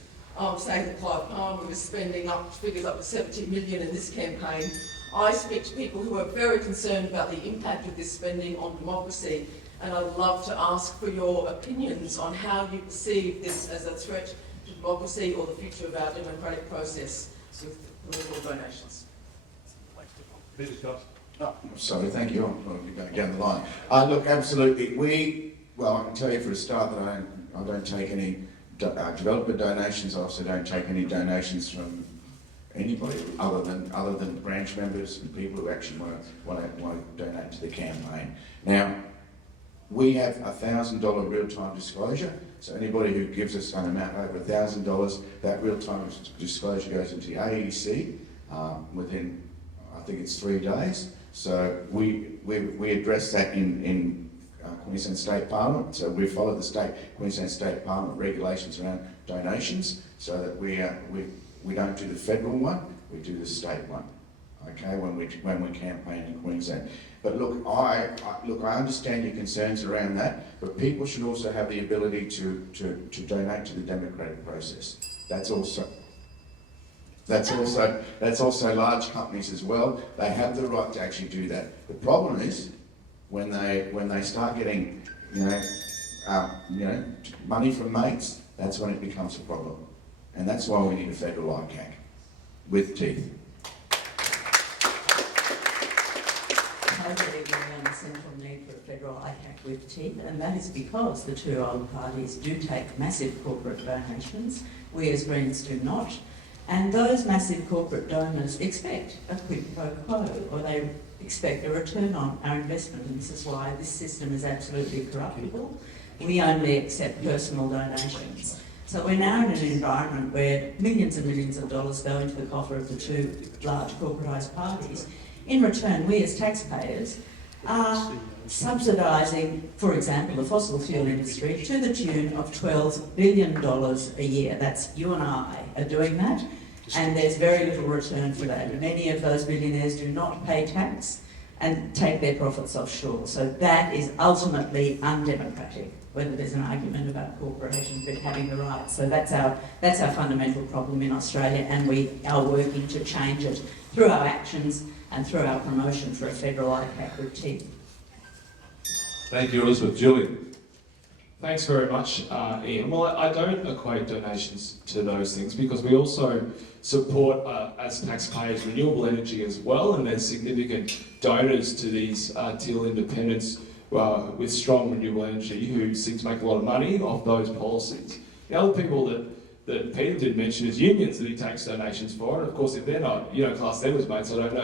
say that Clive Palmer was spending figures up to 70 million in this campaign. I speak to people who are very concerned about the impact of this spending on democracy, and I'd love to ask for your opinions on how you perceive this as a threat to democracy or the future of our democratic process with political donations. Peter Scott. Oh, sorry, thank you. I'm going down the line. Look, absolutely. Well, I can tell you for a start that I don't take any developer donations. I also don't take any donations from anybody other than branch members and people who actually want to donate to the campaign. Now, we have a $1,000 real-time disclosure. So anybody who gives us an amount over $1,000, that real-time disclosure goes into the AEC within, I think it's 3 days. So we address that in Queensland State Parliament. So we follow the Queensland State Parliament regulations around donations, so that we don't do the federal one, we do the state one. Okay, when we campaign in Queensland. But look, I understand your concerns around that, but people should also have the ability to donate to the democratic process. That's also large companies as well. They have the right to actually do that. The problem is when they start getting money from mates. That's when it becomes a problem, and that's why we need a federal ICAC with teeth. I believe around the central need for a federal ICAC with teeth, and that is because the 2 old parties do take massive corporate donations. We as Greens do not. And those massive corporate donors expect a quid pro quo, or they expect a return on our investment, and this is why this system is absolutely corruptible. We only accept personal donations. So we're now in an environment where millions and millions of dollars go into the coffer of the 2 large corporatised parties. In return, we as taxpayers are subsidising, for example, the fossil fuel industry to the tune of $12 billion a year. That's you and I are doing that, and there's very little return for that. Many of those billionaires do not pay tax and take their profits offshore. So that is ultimately undemocratic, whether there's an argument about corporations but having the right. So that's our fundamental problem in Australia, and we are working to change it through our actions and through our promotion for a federal ICAC with teeth. Thank you, Elizabeth. Julian. Thanks very much, Ian. Well, I don't equate donations to those things because we also support, as taxpayers, renewable energy as well, and there's significant donors to these teal independents with strong renewable energy who seem to make a lot of money off those policies. The other people that Peter did mention is unions that he takes donations for, and of course if they're not, you don't class them as mates, I don't know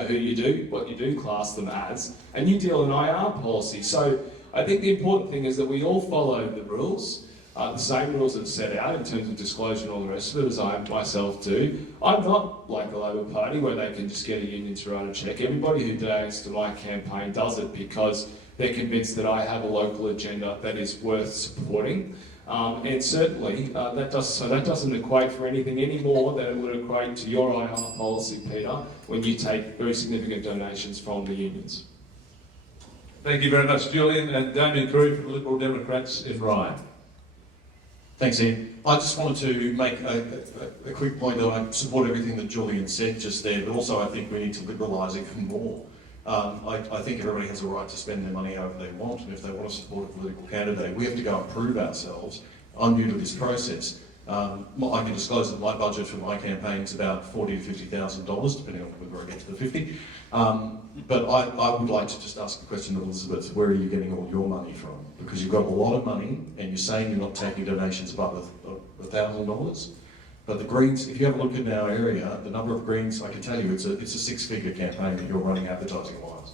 what you do class them as, and you deal in IR policy. So I think the important thing is that we all follow the rules, the same rules that are set out in terms of disclosure and all the rest of it, as I myself do. I'm not like the Labor Party where they can just get a union to write a cheque. Everybody who donates to my campaign does it because they're convinced that I have a local agenda that is worth supporting. And certainly that doesn't equate for anything any more than it would equate to your IR policy, Peter, when you take very significant donations from the unions. Thank you very much, Julian, and Damien Curry from the Liberal Democrats in Ryan. Thanks, Ian. I just wanted to make a quick point that I support everything that Julian said just there, but also I think we need to liberalise even more. I think everybody has a right to spend their money however they want, and if they want to support a political candidate, we have to go and prove ourselves. I'm new to this process. I can disclose that my budget for my campaign is about $40,000 to $50,000, depending on whether I get to the 50. But I would like to just ask the question of Elizabeth, where are you getting all your money from? Because you've got a lot of money, and you're saying you're not taking donations above $1,000. But the Greens, if you have a look in our area, the number of Greens, I can tell you, it's a six-figure campaign that you're running advertising-wise.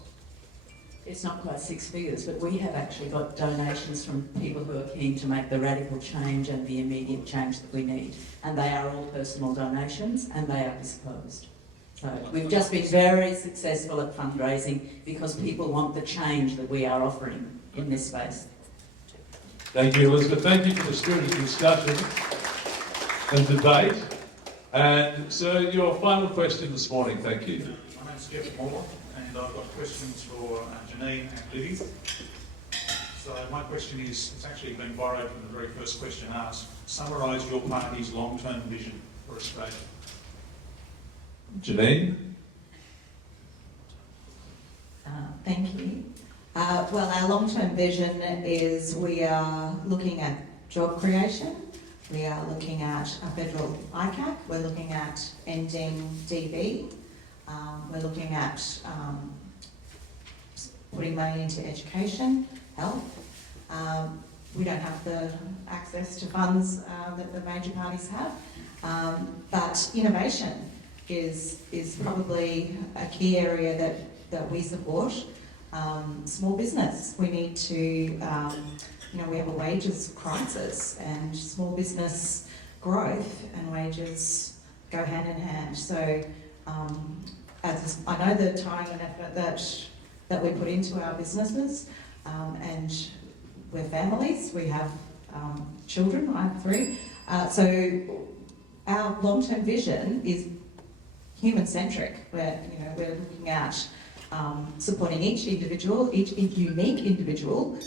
It's not quite six figures, but we have actually got donations from people who are keen to make the radical change and the immediate change that we need. And they are all personal donations, and they are disclosed. So we've just been very successful at fundraising because people want the change that we are offering in this space. Thank you, Elizabeth. Thank you for the spirited discussion and debate. And so your final question this morning, thank you. My name's Jeff Moore, and I've got questions for Janine and Libby. So my question is, it's actually been borrowed from the very first question asked. Summarise your party's long-term vision for Australia. Janine? Thank you. Well, our long-term vision is we are looking at job creation. We are looking at a federal ICAC. We're looking at ending DB. We're looking at putting money into education, health. We don't have the access to funds that the major parties have, but innovation is probably a key area that we support. Small business, we need to, we have a wages crisis, and small business growth and wages go hand in hand. So I know the time and effort that we put into our businesses, and we're families, we have children, I have 3. So our long-term vision is human-centric. We're looking at supporting each individual, each unique individual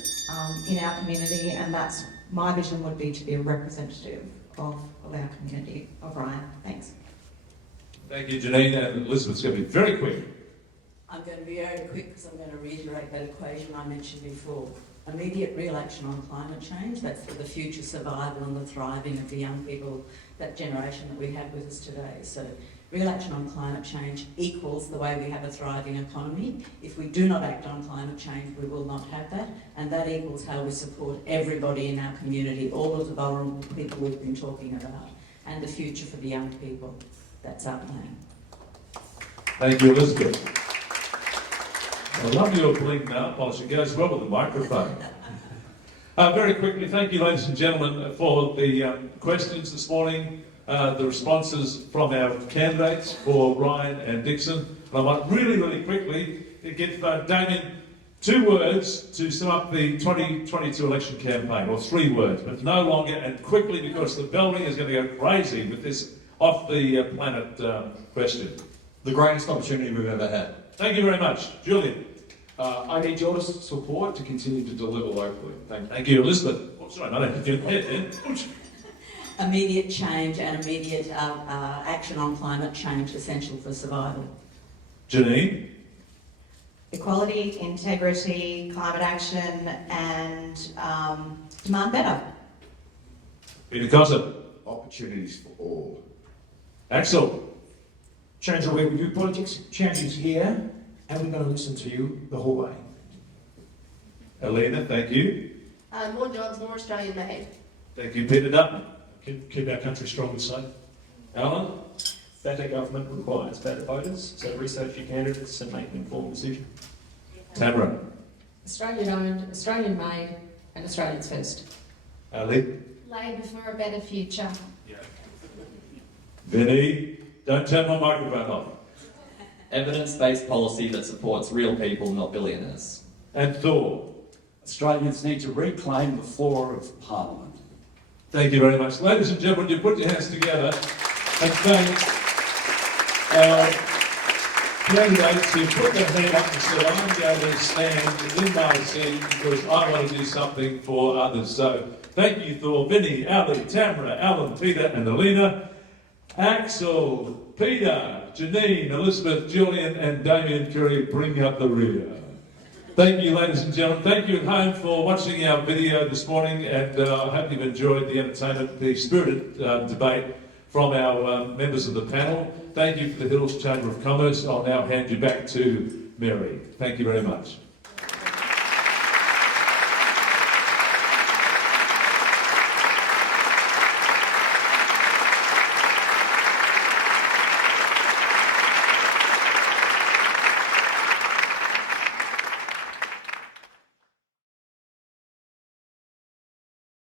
in our community, and that's my vision would be to be a representative of our community of Ryan. Thanks. Thank you, Janine, and Elizabeth's going to be very quick. I'm going to be very quick because I'm going to reiterate that equation I mentioned before. Immediate real action on climate change, that's for the future survival and the thriving of the young people, that generation that we have with us today. So real action on climate change equals the way we have a thriving economy. If we do not act on climate change, we will not have that, and that equals how we support everybody in our community, all of the vulnerable people we've been talking about, and the future for the young people. That's our plan. Thank you, Elizabeth. I love your bling nail polish. It goes well with the microphone. Very quickly, thank you, ladies and gentlemen, for the questions this morning, the responses from our candidates for Ryan and Dickson. And I might really quickly give Damien 2 words to sum up the 2022 election campaign, or 3 words, but no longer, and quickly, because the bell ring is going to go crazy with this off-the-planet question. The greatest opportunity we've ever had. Thank you very much. Julian? I need your support to continue to deliver locally. Thank you. Thank you, Elizabeth. Oh, sorry, no. Immediate change and immediate action on climate change essential for survival. Janine? Equality, integrity, climate action, and demand better. Peter Cossett? Opportunities for all. Axel? Change the way we do politics, changes here, and we're going to listen to you the whole way. Elena, thank you. More jobs, more Australian made. Thank you, Peter Dutton. Keep our country strong and safe. Alan? Better government requires better voters, so research your candidates and make an informed decision. Tamara? Australian owned, Australian made, and Australians first. Ali? Labor for a better future. Vinny? Don't turn my microphone off. Evidence-based policy that supports real people, not billionaires. And Thor? Australians need to reclaim the floor of Parliament. Thank you very much. Ladies and gentlemen, you put your hands together and thank our candidates who put their hand up and said, I'm going to stand in my seat because I want to do something for others. So thank you, Thor, Vinnie, Ali, Tamara, Alan, Peter and Alina, Axel, Peter, Janine, Elizabeth, Julian and Damien Curry bring up the rear. Thank you, ladies and gentlemen. Thank you at home for watching our video this morning, and I hope you've enjoyed the entertainment, the spirited debate from our members of the panel. Thank you for the Hills Chamber of Commerce. I'll now hand you back to Mary. Thank you very much.